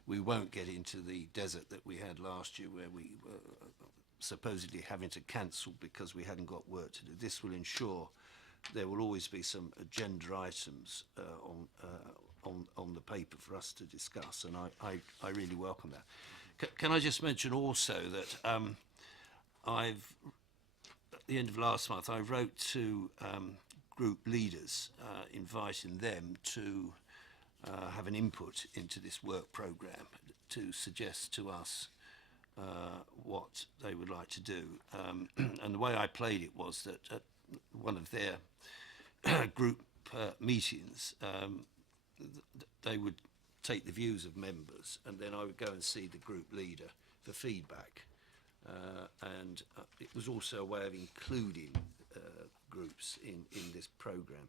We won't get into the desert that we had last year, where we were supposedly having to cancel because we hadn't got work to do. This will ensure there will always be some agenda items on the paper for us to discuss, and I really welcome that. Can I just mention also that at the end of last month, I wrote to group leaders inviting them to have an input into this work programme, to suggest to us what they would like to do. And the way I played it was that at one of their group meetings, they would take the views of members, and then I would go and see the group leader for feedback. And it was also a way of including groups in this programme.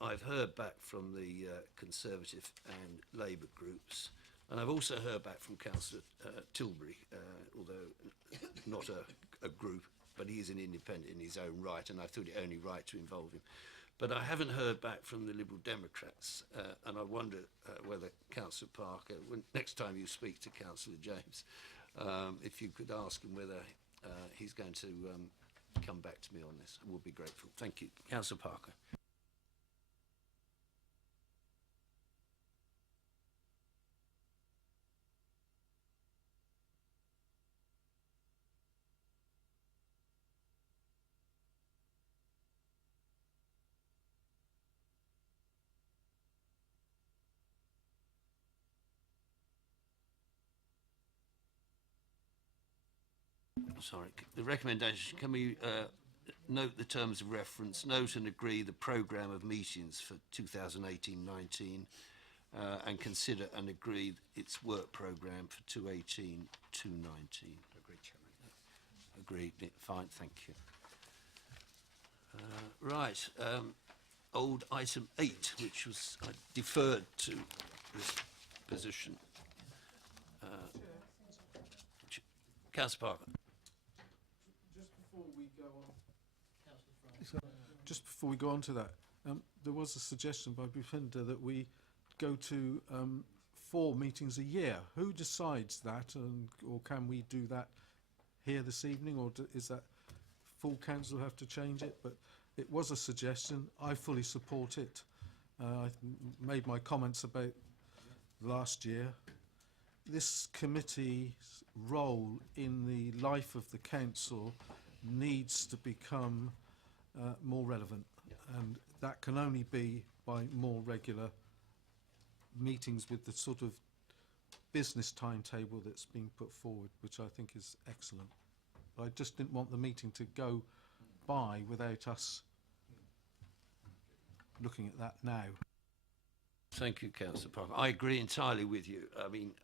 I've heard back from the Conservative and Labour groups, and I've also heard back from Councillor Tilbury, although not a group, but he is an independent in his own right, and I thought it only right to involve him. But I haven't heard back from the Liberal Democrats, and I wonder whether Councillor Parker, next time you speak to Councillor James, if you could ask him whether he's going to come back to me on this. I would be grateful. Thank you. Councillor Parker. Sorry, the recommendation, can we note the terms of reference, note and agree the programme of meetings for 2018-19, and consider and agree its work programme for 2018-19. Agreed, Chairman. Agreed. Fine, thank you. Right, old item 8, which was deferred to this position. Councillor Parker. Just before we go on to that, there was a suggestion by Bhupinder that we go to 4 meetings a year. Who decides that, or can we do that here this evening, or is that full council have to change it? But it was a suggestion. I fully support it. I made my comments about last year. This committee's role in the life of the council needs to become more relevant, and that can only be by more regular meetings with the sort of business timetable that's been put forward, which I think is excellent. But I just didn't want the meeting to go by without us looking at that now. Thank you, Councillor Parker. I agree entirely with you. I mean,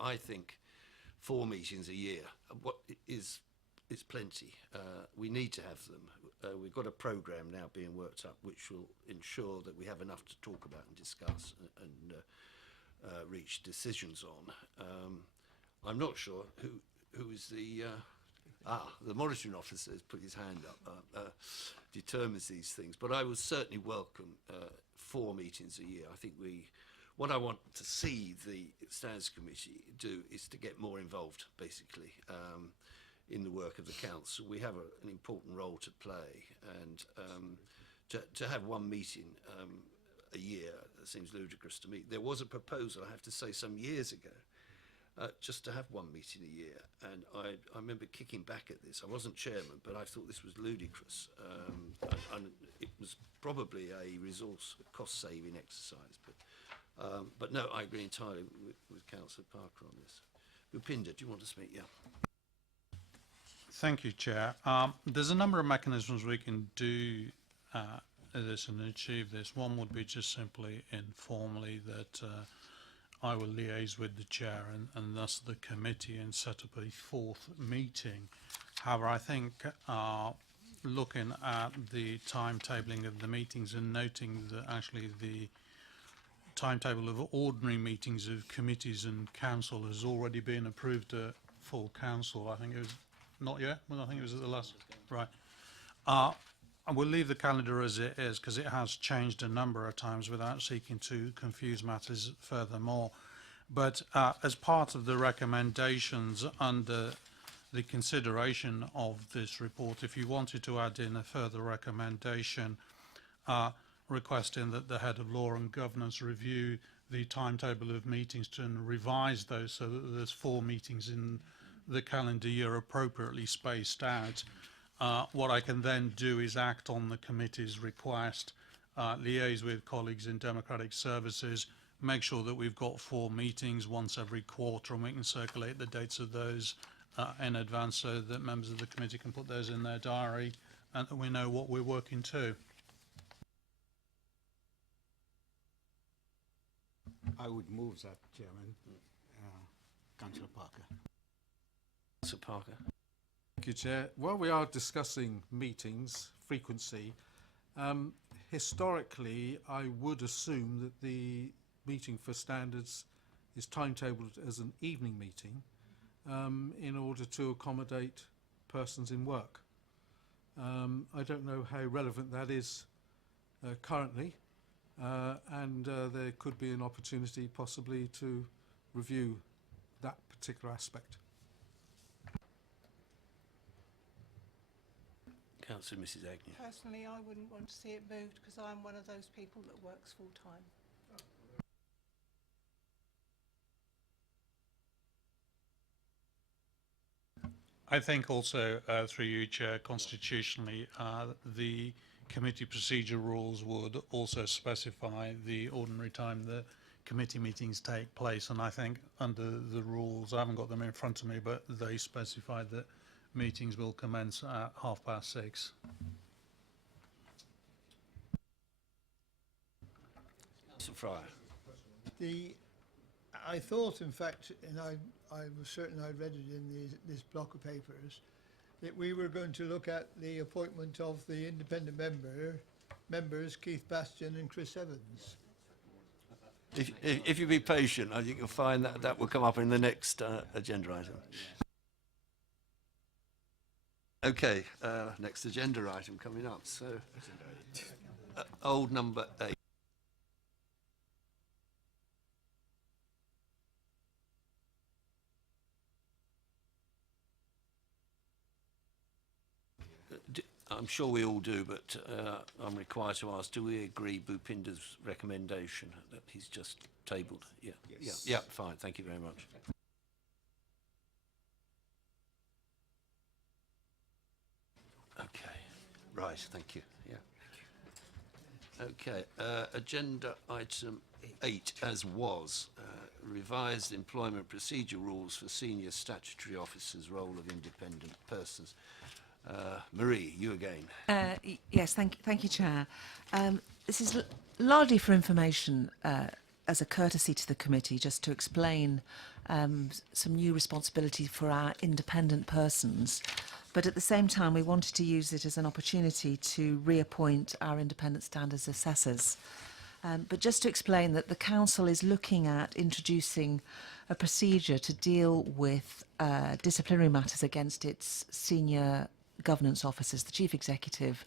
I think 4 meetings a year is plenty. We need to have them. We've got a programme now being worked up which will ensure that we have enough to talk about and discuss and reach decisions on. I'm not sure who is the monitoring officer has put his hand up, determines these things. But I would certainly welcome 4 meetings a year. I think what I want to see the Standards Committee do is to get more involved, basically, in the work of the council. We have an important role to play, and to have 1 meeting a year seems ludicrous to me. There was a proposal, I have to say, some years ago, just to have 1 meeting a year, and I remember kicking back at this. I wasn't chairman, but I thought this was ludicrous, and it was probably a resource cost-saving exercise. But no, I agree entirely with Councillor Parker on this. Bhupinder, do you want to speak? Yeah. Thank you, Chair. There's a number of mechanisms we can do this and achieve this. One would be just simply informally that I will liaise with the chair and thus the committee and set up a 4th meeting. However, I think looking at the timetabling of the meetings and noting that actually the timetable of ordinary meetings of committees and council has already been approved at full council. I think it was not yet. Well, I think it was at the last. Right. And we'll leave the calendar as it is because it has changed a number of times without seeking to confuse matters furthermore. But as part of the recommendations under the consideration of this report, if you wanted to add in a further recommendation requesting that the head of law and governance review the timetable of meetings and revise those so that there's 4 meetings in the calendar year appropriately spaced out. What I can then do is act on the committee's request, liaise with colleagues in democratic services, make sure that we've got 4 meetings once every quarter, and we can circulate the dates of those in advance so that members of the committee can put those in their diary and that we know what we're working to. I would move that, Chairman. Councillor Parker. Councillor Parker. Thank you, Chair. While we are discussing meetings, frequency, historically I would assume that the meeting for standards is timetabled as an evening meeting in order to accommodate persons in work. I don't know how relevant that is currently, and there could be an opportunity possibly to review that particular aspect. Councillor Mrs Agnew. Personally, I wouldn't want to see it moved because I'm one of those people that works full time. I think also, through you, Chair, constitutionally, the committee procedure rules would also specify the ordinary time that committee meetings take place, and I think under the rules, I haven't got them in front of me, but they specify that meetings will commence at 6:30. Mr. Fryer. I thought, in fact, and I was certain I read it in this block of papers, that we were going to look at the appointment of the independent members, Keith Bastian and Chris Evans. If you be patient, I think you'll find that that will come up in the next agenda item. Okay, next agenda item coming up. So, old number 8. I'm sure we all do, but I'm required to ask, do we agree Bhupinder's recommendation that he's just tabled? Yeah. Yes. Yeah, fine. Thank you very much. Okay. Right, thank you. Yeah. Okay, agenda item 8 as was, revised employment procedure rules for senior statutory officers, role of independent persons. Marie, you again. Yes, thank you, Chair. This is largely for information as a courtesy to the committee, just to explain some new responsibility for our independent persons. But at the same time, we wanted to use it as an opportunity to reappoint our independent standards assessors. But just to explain that the Council is looking at introducing a procedure to deal with disciplinary matters against its senior governance officers, the Chief Executive,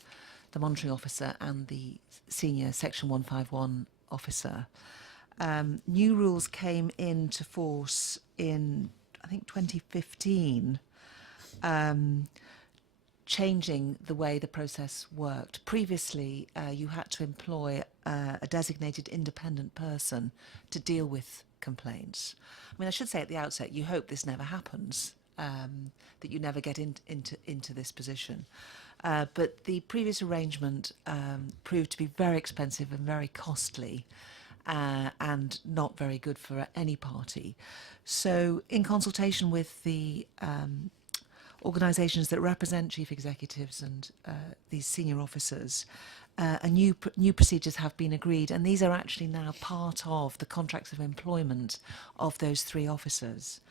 the Monitoring Officer and the Senior Section 151 Officer. New rules came into force in, I think, 2015, changing the way the process worked. Previously, you had to employ a designated independent person to deal with complaints. I mean, I should say at the outset, you hope this never happens, that you never get into this position. But the previous arrangement proved to be very expensive and very costly, and not very good for any party. So in consultation with the organisations that represent chief executives and these senior officers, new procedures have been agreed, and these are actually now part of the contracts of employment of those 3 officers.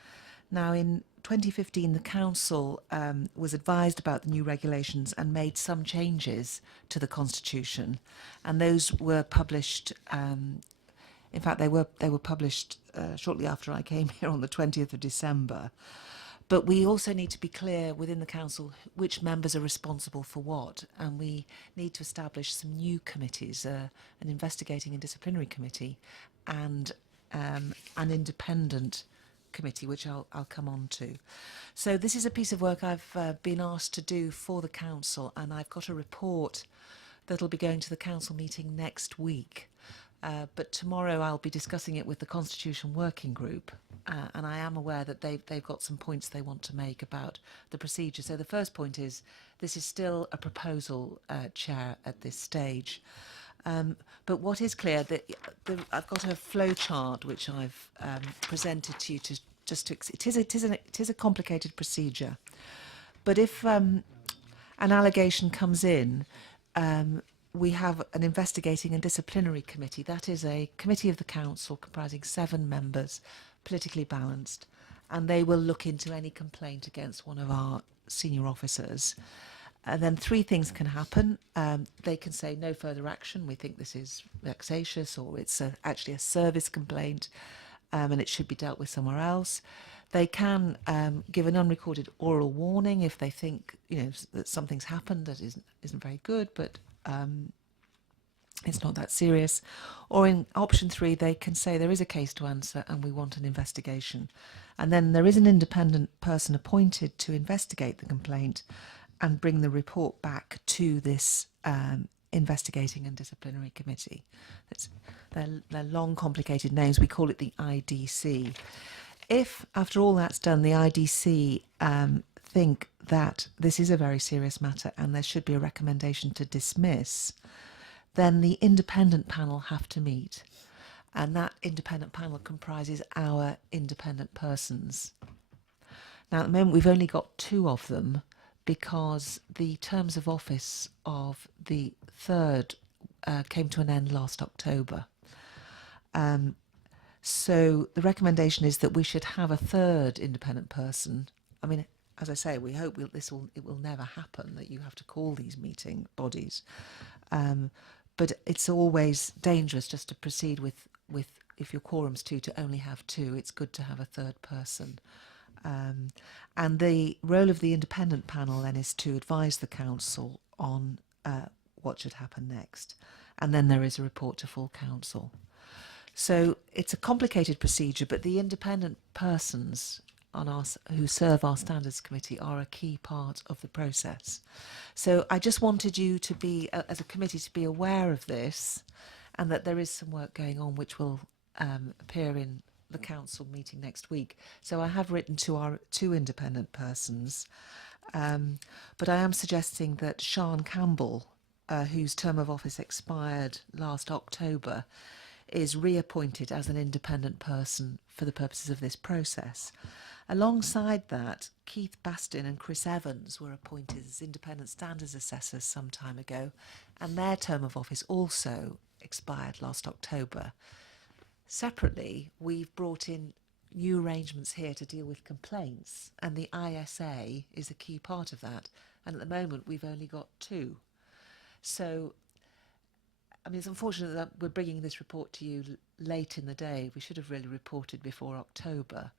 Now, in 2015, the Council was advised about the new regulations and made some changes to the Constitution, and those were published. In fact, they were published shortly after I came here on the 20th of December. But we also need to be clear within the Council which members are responsible for what, and we need to establish some new committees, an investigating and disciplinary committee, and an independent committee, which I'll come on to. So this is a piece of work I've been asked to do for the Council, and I've got a report that'll be going to the Council meeting next week. But tomorrow I'll be discussing it with the Constitution Working Group, and I am aware that they've got some points they want to make about the procedure. So the first point is, this is still a proposal, Chair, at this stage. But what is clear, that I've got a flow chart which I've presented to you it is a complicated procedure. But if an allegation comes in, we have an investigating and disciplinary committee. That is a committee of the Council comprising 7 members, politically balanced, and they will look into any complaint against one of our senior officers. And then 3 things can happen. They can say no further action, we think this is vexatious, or it's actually a service complaint and it should be dealt with somewhere else. They can give an unrecorded oral warning if they think, that something's happened that isn't very good, but it's not that serious. Or in option 3, they can say there is a case to answer and we want an investigation. And then there is an independent person appointed to investigate the complaint and bring the report back to this investigating and disciplinary committee. They're long, complicated names. We call it the IDC. If, after all that's done, the IDC think that this is a very serious matter and there should be a recommendation to dismiss, then the independent panel have to meet. And that independent panel comprises our independent persons. Now, at the moment, we've only got 2 of them, because the terms of office of the third came to an end last October. So the recommendation is that we should have a third independent person. I mean, as I say, we hope it will never happen that you have to call these meeting bodies, but it's always dangerous just to proceed with if your quorum's two to only have two. It's good to have a third person. And the role of the independent panel then is to advise the council on what should happen next. And then there is a report to full council. So it's a complicated procedure, but the independent persons on who serve our standards committee are a key part of the process. So I just wanted you to be, as a committee, to be aware of this, and that there is some work going on which will appear in the council meeting next week. So I have written to our two independent persons, but I am suggesting that Sian Campbell, whose term of office expired last October, is reappointed as an independent person for the purposes of this process. Alongside that, Keith Bastin and Chris Evans were appointed as independent standards assessors some time ago, and their term of office also expired last October. Separately, we've brought in new arrangements here to deal with complaints, and the ISA is a key part of that, and at the moment we've only got two. So I mean, it's unfortunate that we're bringing this report to you late in the day. We should have really reported before October.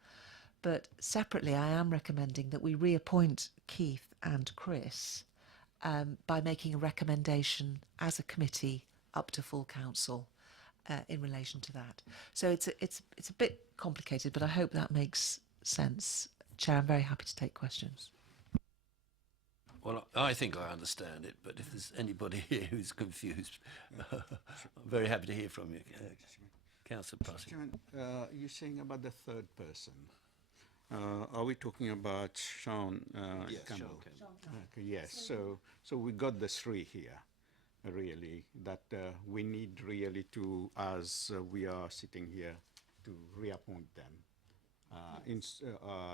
But separately, I am recommending that we reappoint Keith and Chris by making a recommendation as a committee up to full council in relation to that. So it's a bit complicated, but I hope that makes sense. Chair, I'm very happy to take questions. Well, I think I understand it, but if there's anybody here who's confused, I'm very happy to hear from you. Councillor Passy. Chairman, you're saying about the third person. Are we talking about Sean Yes, Campbell? Sean Campbell. Okay, yes, so we got the three here, really, that we need really to, as we are sitting here, to reappoint them.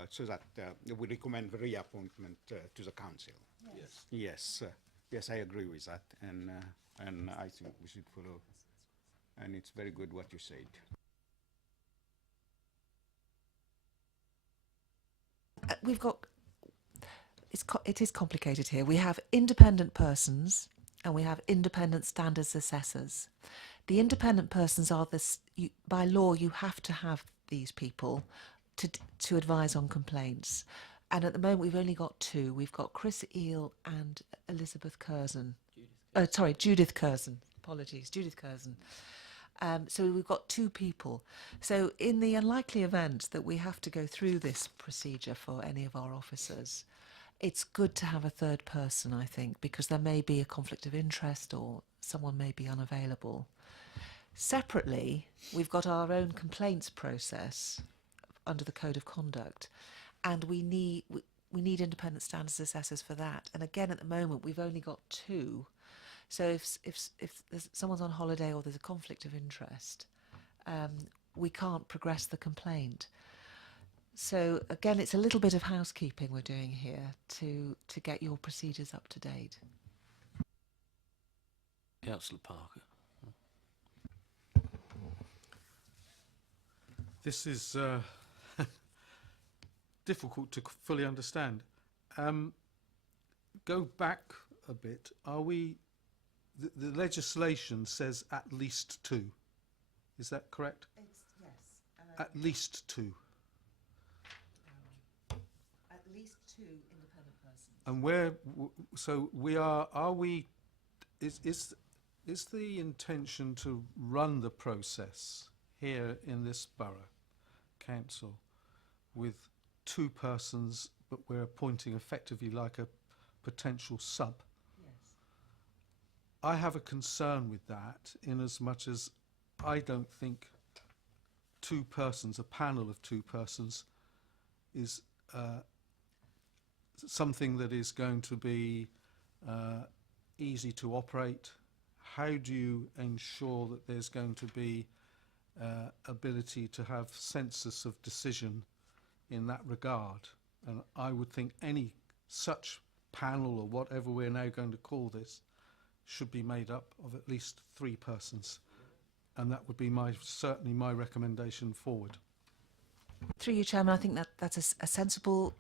So that we recommend reappointment to the council. Yes. Yes, yes, I agree with that, and I think we should follow. And it's very good what you said. We've got. It is complicated here. We have independent persons and we have independent standards assessors. The independent persons are this. By law, you have to have these people to advise on complaints. And at the moment, we've only got two. We've got Chris Eel and Elizabeth Curzon. Judith Curzon. Apologies, Judith Curzon. So we've got two people. So in the unlikely event that we have to go through this procedure for any of our officers, it's good to have a third person, I think, because there may be a conflict of interest or someone may be unavailable. Separately, we've got our own complaints process under the Code of Conduct, and we need independent standards assessors for that. And again, at the moment, we've only got two. So if there's someone's on holiday or there's a conflict of interest, we can't progress the complaint. So again, it's a little bit of housekeeping we're doing here to get your procedures up to date. Councillor Parker. This is difficult to fully understand. Go back a bit. Are we? The legislation says at least two. Is that correct? Yes. At least two. At least two independent persons. And where? So we are. Are we? Is the intention to run the process here in this borough council with two persons, but we're appointing effectively like a potential sub? Yes. I have a concern with that, in as much as I don't think two persons, a panel of two persons, is something that is going to be easy to operate. How do you ensure that there's going to be ability to have census of decision in that regard? And I would think any such panel or whatever we're now going to call this should be made up of at least 3 persons. And that would be certainly my recommendation forward. Through you, Chairman, I think that's a sensible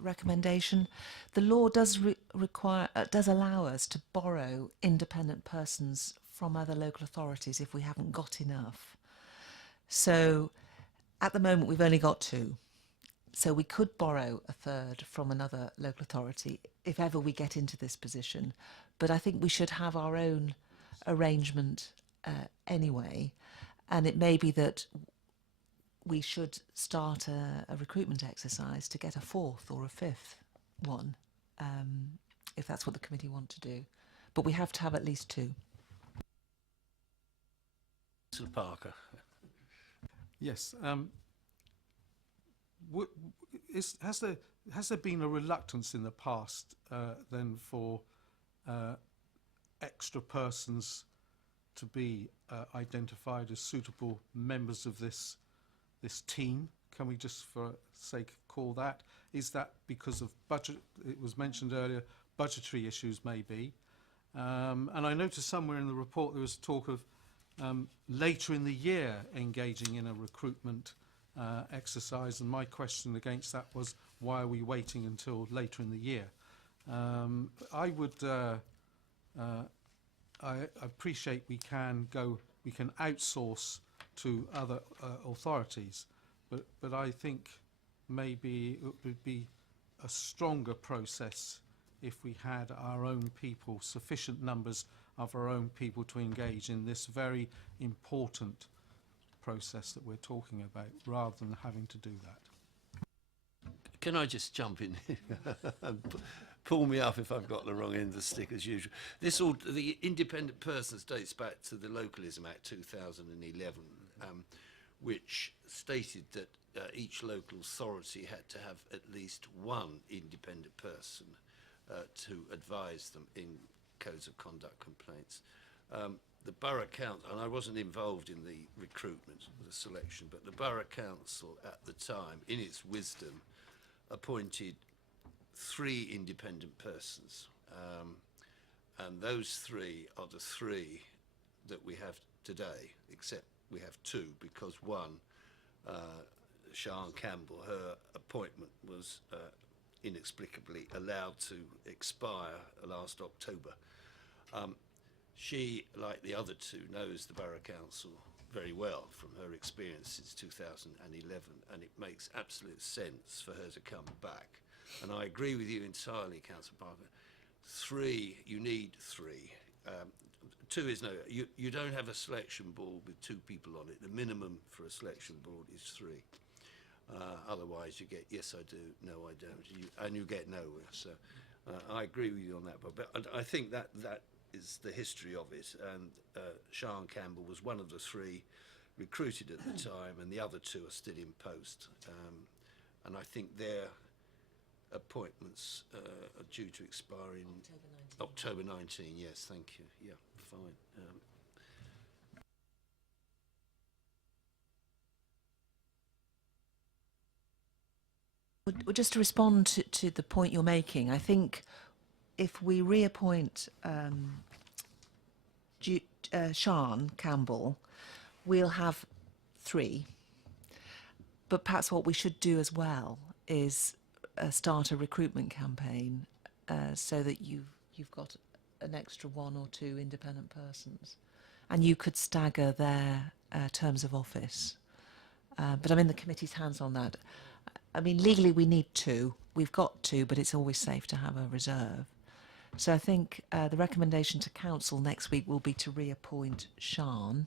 recommendation. The law does does allow us to borrow independent persons from other local authorities if we haven't got enough. So at the moment we've only got 2. So we could borrow a 3rd from another local authority if ever we get into this position. But I think we should have our own arrangement anyway. And it may be that we should start a recruitment exercise to get a 4th or a 5th one, if that's what the committee want to do. But we have to have at least 2. Mr. Parker. Yes. Has there been a reluctance in the past then for extra persons to be identified as suitable members of this team? Can we just for sake call that? Is that because of budget? It was mentioned earlier, budgetary issues maybe. And I noticed somewhere in the report there was talk of later in the year engaging in a recruitment exercise, and my question against that was, why are we waiting until later in the year? I appreciate we can outsource to other authorities, but I think maybe it would be a stronger process if we had our own people, sufficient numbers of our own people to engage in this very important process that we're talking about, rather than having to do that. Can I just jump in and pull me up if I've got the wrong end of the stick as usual? The independent persons dates back to the Localism Act 2011, which stated that each local authority had to have at least 1 independent person to advise them in codes of conduct complaints. The Borough Council, and I wasn't involved in the recruitment, the selection, but the Borough Council at the time, in its wisdom, appointed 3 independent persons. And those 3 are the 3 that we have today, except we have 2, because one, Sian Campbell, her appointment was inexplicably allowed to expire last October. She, like the other 2, knows the Borough Council very well from her experience since 2011, and it makes absolute sense for her to come back. And I agree with you entirely, Councillor Parker. 3, you need 3. 2 is no, you don't have a selection board with 2 people on it. The minimum for a selection board is 3. Otherwise you get yes I do, no I don't, and you get nowhere. So I agree with you on that, but I think that is the history of it. And Sian Campbell was one of the 3 recruited at the time, and the other 2 are still in post. And I think their appointments are due to expire in October 19. Yes, thank you. Yeah, fine. Well, just to respond to the point you're making, I think if we reappoint Sian Campbell, we'll have 3. But perhaps what we should do as well is start a recruitment campaign so that you've got an extra 1 or 2 independent persons, and you could stagger their terms of office. But I'm in the committee's hands on that. I mean, legally we need 2. We've got 2, but it's always safe to have a reserve. So I think the recommendation to council next week will be to reappoint Sian.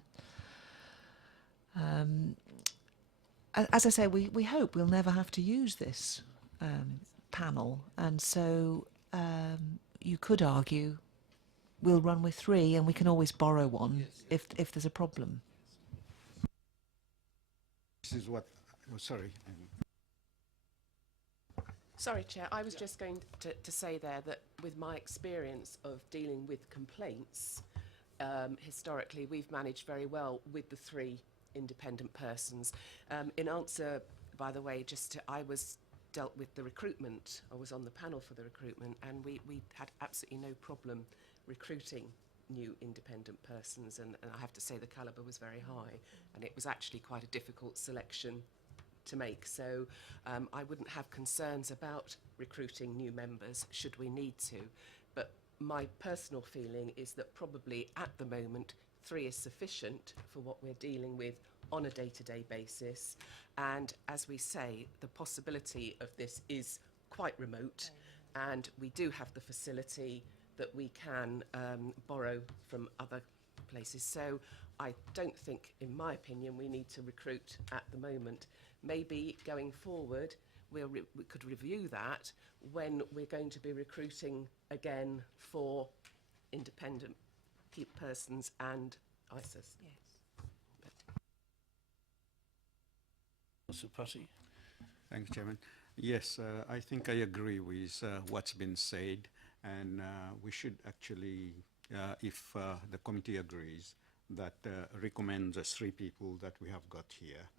As I say, we hope we'll never have to use this panel, and so you could argue we'll run with 3 and we can always borrow 1 if there's a problem. This is what, oh, sorry. Sorry, Chair, I was just going to say there that with my experience of dealing with complaints, historically we've managed very well with the 3 independent persons. In answer, by the way, I was dealt with the recruitment. I was on the panel for the recruitment, and we had absolutely no problem recruiting new independent persons, and I have to say the calibre was very high, and it was actually quite a difficult selection to make. So I wouldn't have concerns about recruiting new members should we need to, but my personal feeling is that probably at the moment 3 is sufficient for what we're dealing with on a day-to-day basis, and as we say, the possibility of this is quite remote, and we do have the facility that we can borrow from other places. So I don't think, in my opinion, we need to recruit at the moment. Maybe going forward, we could review that when we're going to be recruiting again for independent persons and ISIS. Yes. Councillor Putty. Thanks, Chairman. Yes, I think I agree with what's been said, and we should actually, if the committee agrees, that recommend the 3 people that we have got here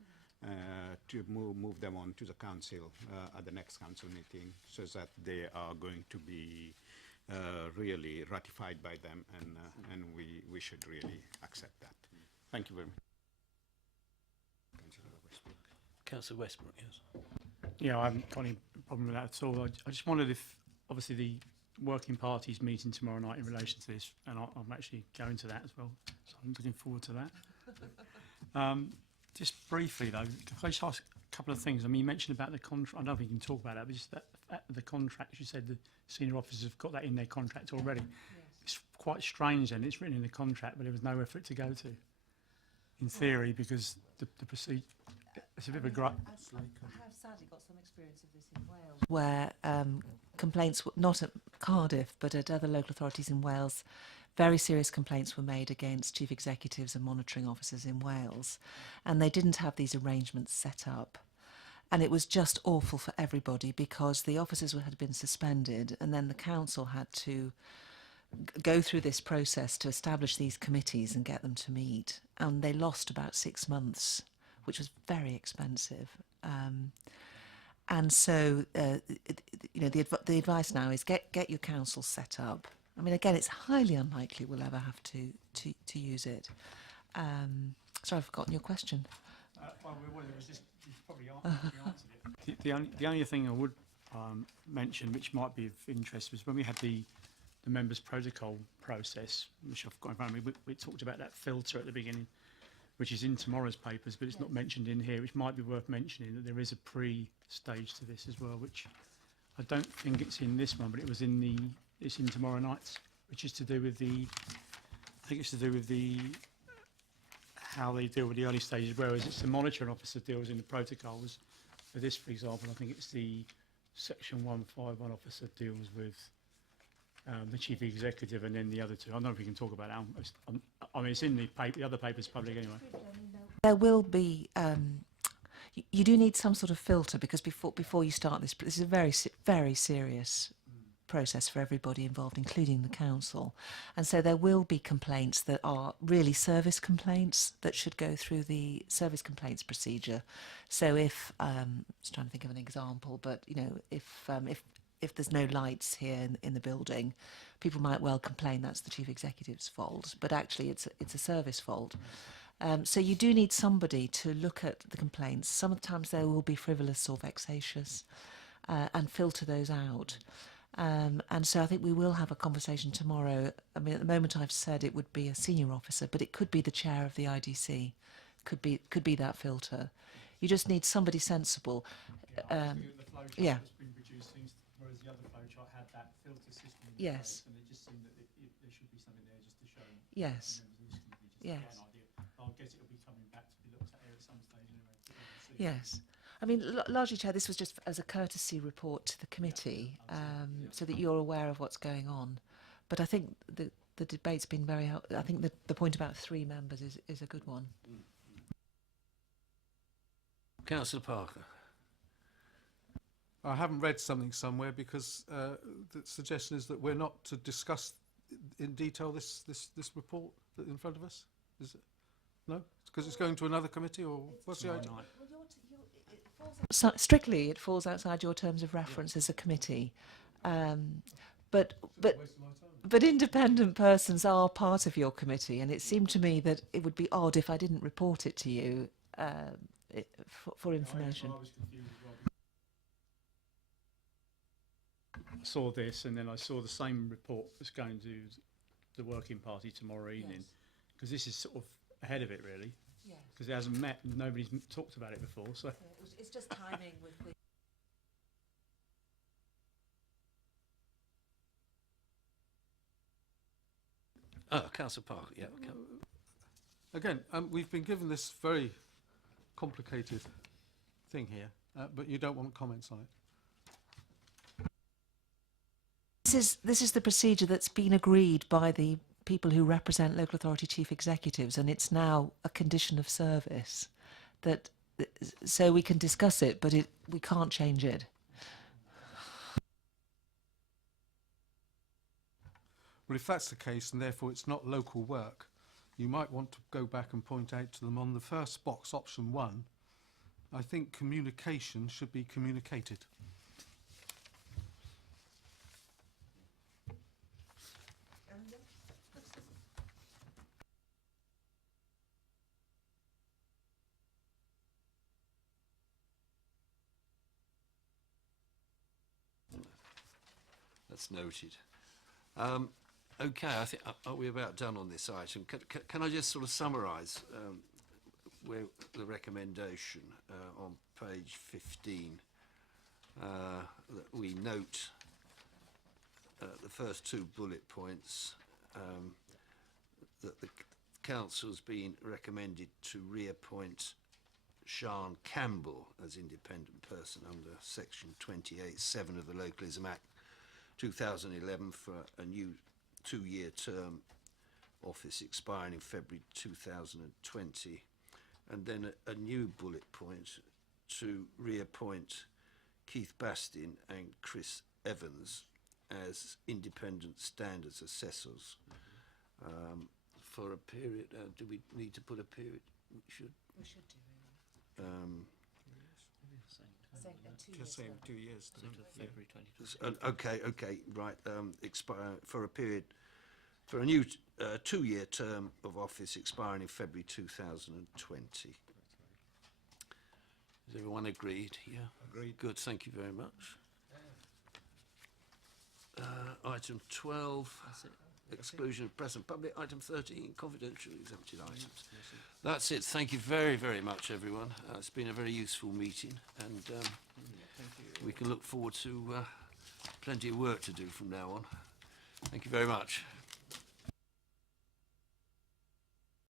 to move them on to the council at the next council meeting, so that they are going to be really ratified by them, and we should really accept that. Thank you very much. Councillor Westbrook. Councillor Westbrook, yes. Yeah, I haven't got any problem with that at all. I just wondered if, obviously, the working party's meeting tomorrow night in relation to this, and I'm actually going to that as well, so I'm looking forward to that. Just briefly, though, can I just ask a couple of things? I mean, you mentioned about the contract. I don't know if you can talk about that, but just that the contract, you said the senior officers have got that in their contract already. Yes. It's quite strange, then. It's written in the contract, but there was nowhere for it to go to, in theory, because the procedure, it's a bit of a I have sadly got some experience of this in Wales, where complaints, not at Cardiff, but at other local authorities in Wales, very serious complaints were made against chief executives and monitoring officers in Wales, and they didn't have these arrangements set up. And it was just awful for everybody, because the officers had been suspended, and then the council had to go through this process to establish these committees and get them to meet, and they lost about 6 months, which was very expensive. And so, you know, the advice now is get your council set up. I mean, again, it's highly unlikely we'll ever have to use it. Sorry, I've forgotten your question. well, it was just, you probably answered it. The only thing I would mention, which might be of interest, was when we had the members' protocol process, which I've got in front of me, we talked about that filter at the beginning, which is in tomorrow's papers, but it's not mentioned in here, which might be worth mentioning, that there is a pre-stage to this as well, which I don't think it's in this one, but it's in tomorrow night's, which is to do with I think it's to do with how they deal with the early stages, whereas it's the monitoring officer deals in the protocols. For this, for example, I think it's the Section 151 officer deals with the chief executive, and then the other 2. I don't know if we can talk about that. I mean, it's in the paper. The other paper's public anyway. There will be. You do need some sort of filter, because before you start this is a very serious process for everybody involved, including the council, and so there will be complaints that are really service complaints that should go through the service complaints procedure. So if I was trying to think of an example, but you know, if there's no lights here in the building, people might well complain that's the chief executive's fault, but actually it's a service fault. So you do need somebody to look at the complaints. Sometimes they will be frivolous or vexatious, and filter those out. And so I think we will have a conversation tomorrow. I mean, at the moment I've said it would be a senior officer, but it could be the chair of the IDC, could be that filter. You just need somebody sensible. Yeah. Whereas the other flowchart had that filter system in Yes. place, and it just seemed that there should be something there just to show Yes. members of this committee, just Yes. to get an idea. I'll guess it'll be coming back to be looked at here at some stage anyway. Yes. I mean, largely, Chair, this was just as a courtesy report to the committee, so that you're aware of what's going on. But I think the debate's been very helpful. I think the point about 3 members is a good one. Councillor Parker. I haven't read something somewhere, because the suggestion is that we're not to discuss in detail this report in front of us. Is it? No, because it's going to another committee, or what's the idea? Strictly, it falls outside your terms of reference as a committee. But independent persons are part of your committee, and it seemed to me that it would be odd if I didn't report it to you for information. I saw this, and then I saw the same report that's going to the working party tomorrow evening, because this is sort of ahead of it, really, because it hasn't met and nobody's talked about it before. So It's just timing with. Councillor Parker, yeah. Again, we've been given this very complicated thing here, but you don't want comments on it. This is the procedure that's been agreed by the people who represent local authority chief executives, and it's now a condition of service that, so we can discuss it, but we can't change it. Well, if that's the case, and therefore it's not local work, you might want to go back and point out to them on the first box, option 1, I think communication should be communicated. That's noted. Okay, I think, are we about done on this item? Can I just sort of summarise where the recommendation on page 15, that we note the first 2 bullet points, that the council's been recommended to reappoint Sian Campbell as independent person under section 28(7) of the Localism Act 2011 for a new 2-year term, office expiring in February 2020, and then a new bullet point to reappoint Keith Bastin and Chris Evans as independent standards assessors for a period. Do we need to put a period? We should. We should do. Same 2 years. February 2020. Okay, right. Expire for a period, for a new 2-year term of office expiring in February 2020. Is everyone agreed? Yeah. Agreed. Good. Thank you very much. Item 12. Exclusion of press and public. Item 13, confidential exempted items. That's it. Thank you very, very much, everyone. It's been a very useful meeting, and we can look forward to plenty of work to do from now on. Thank you very much.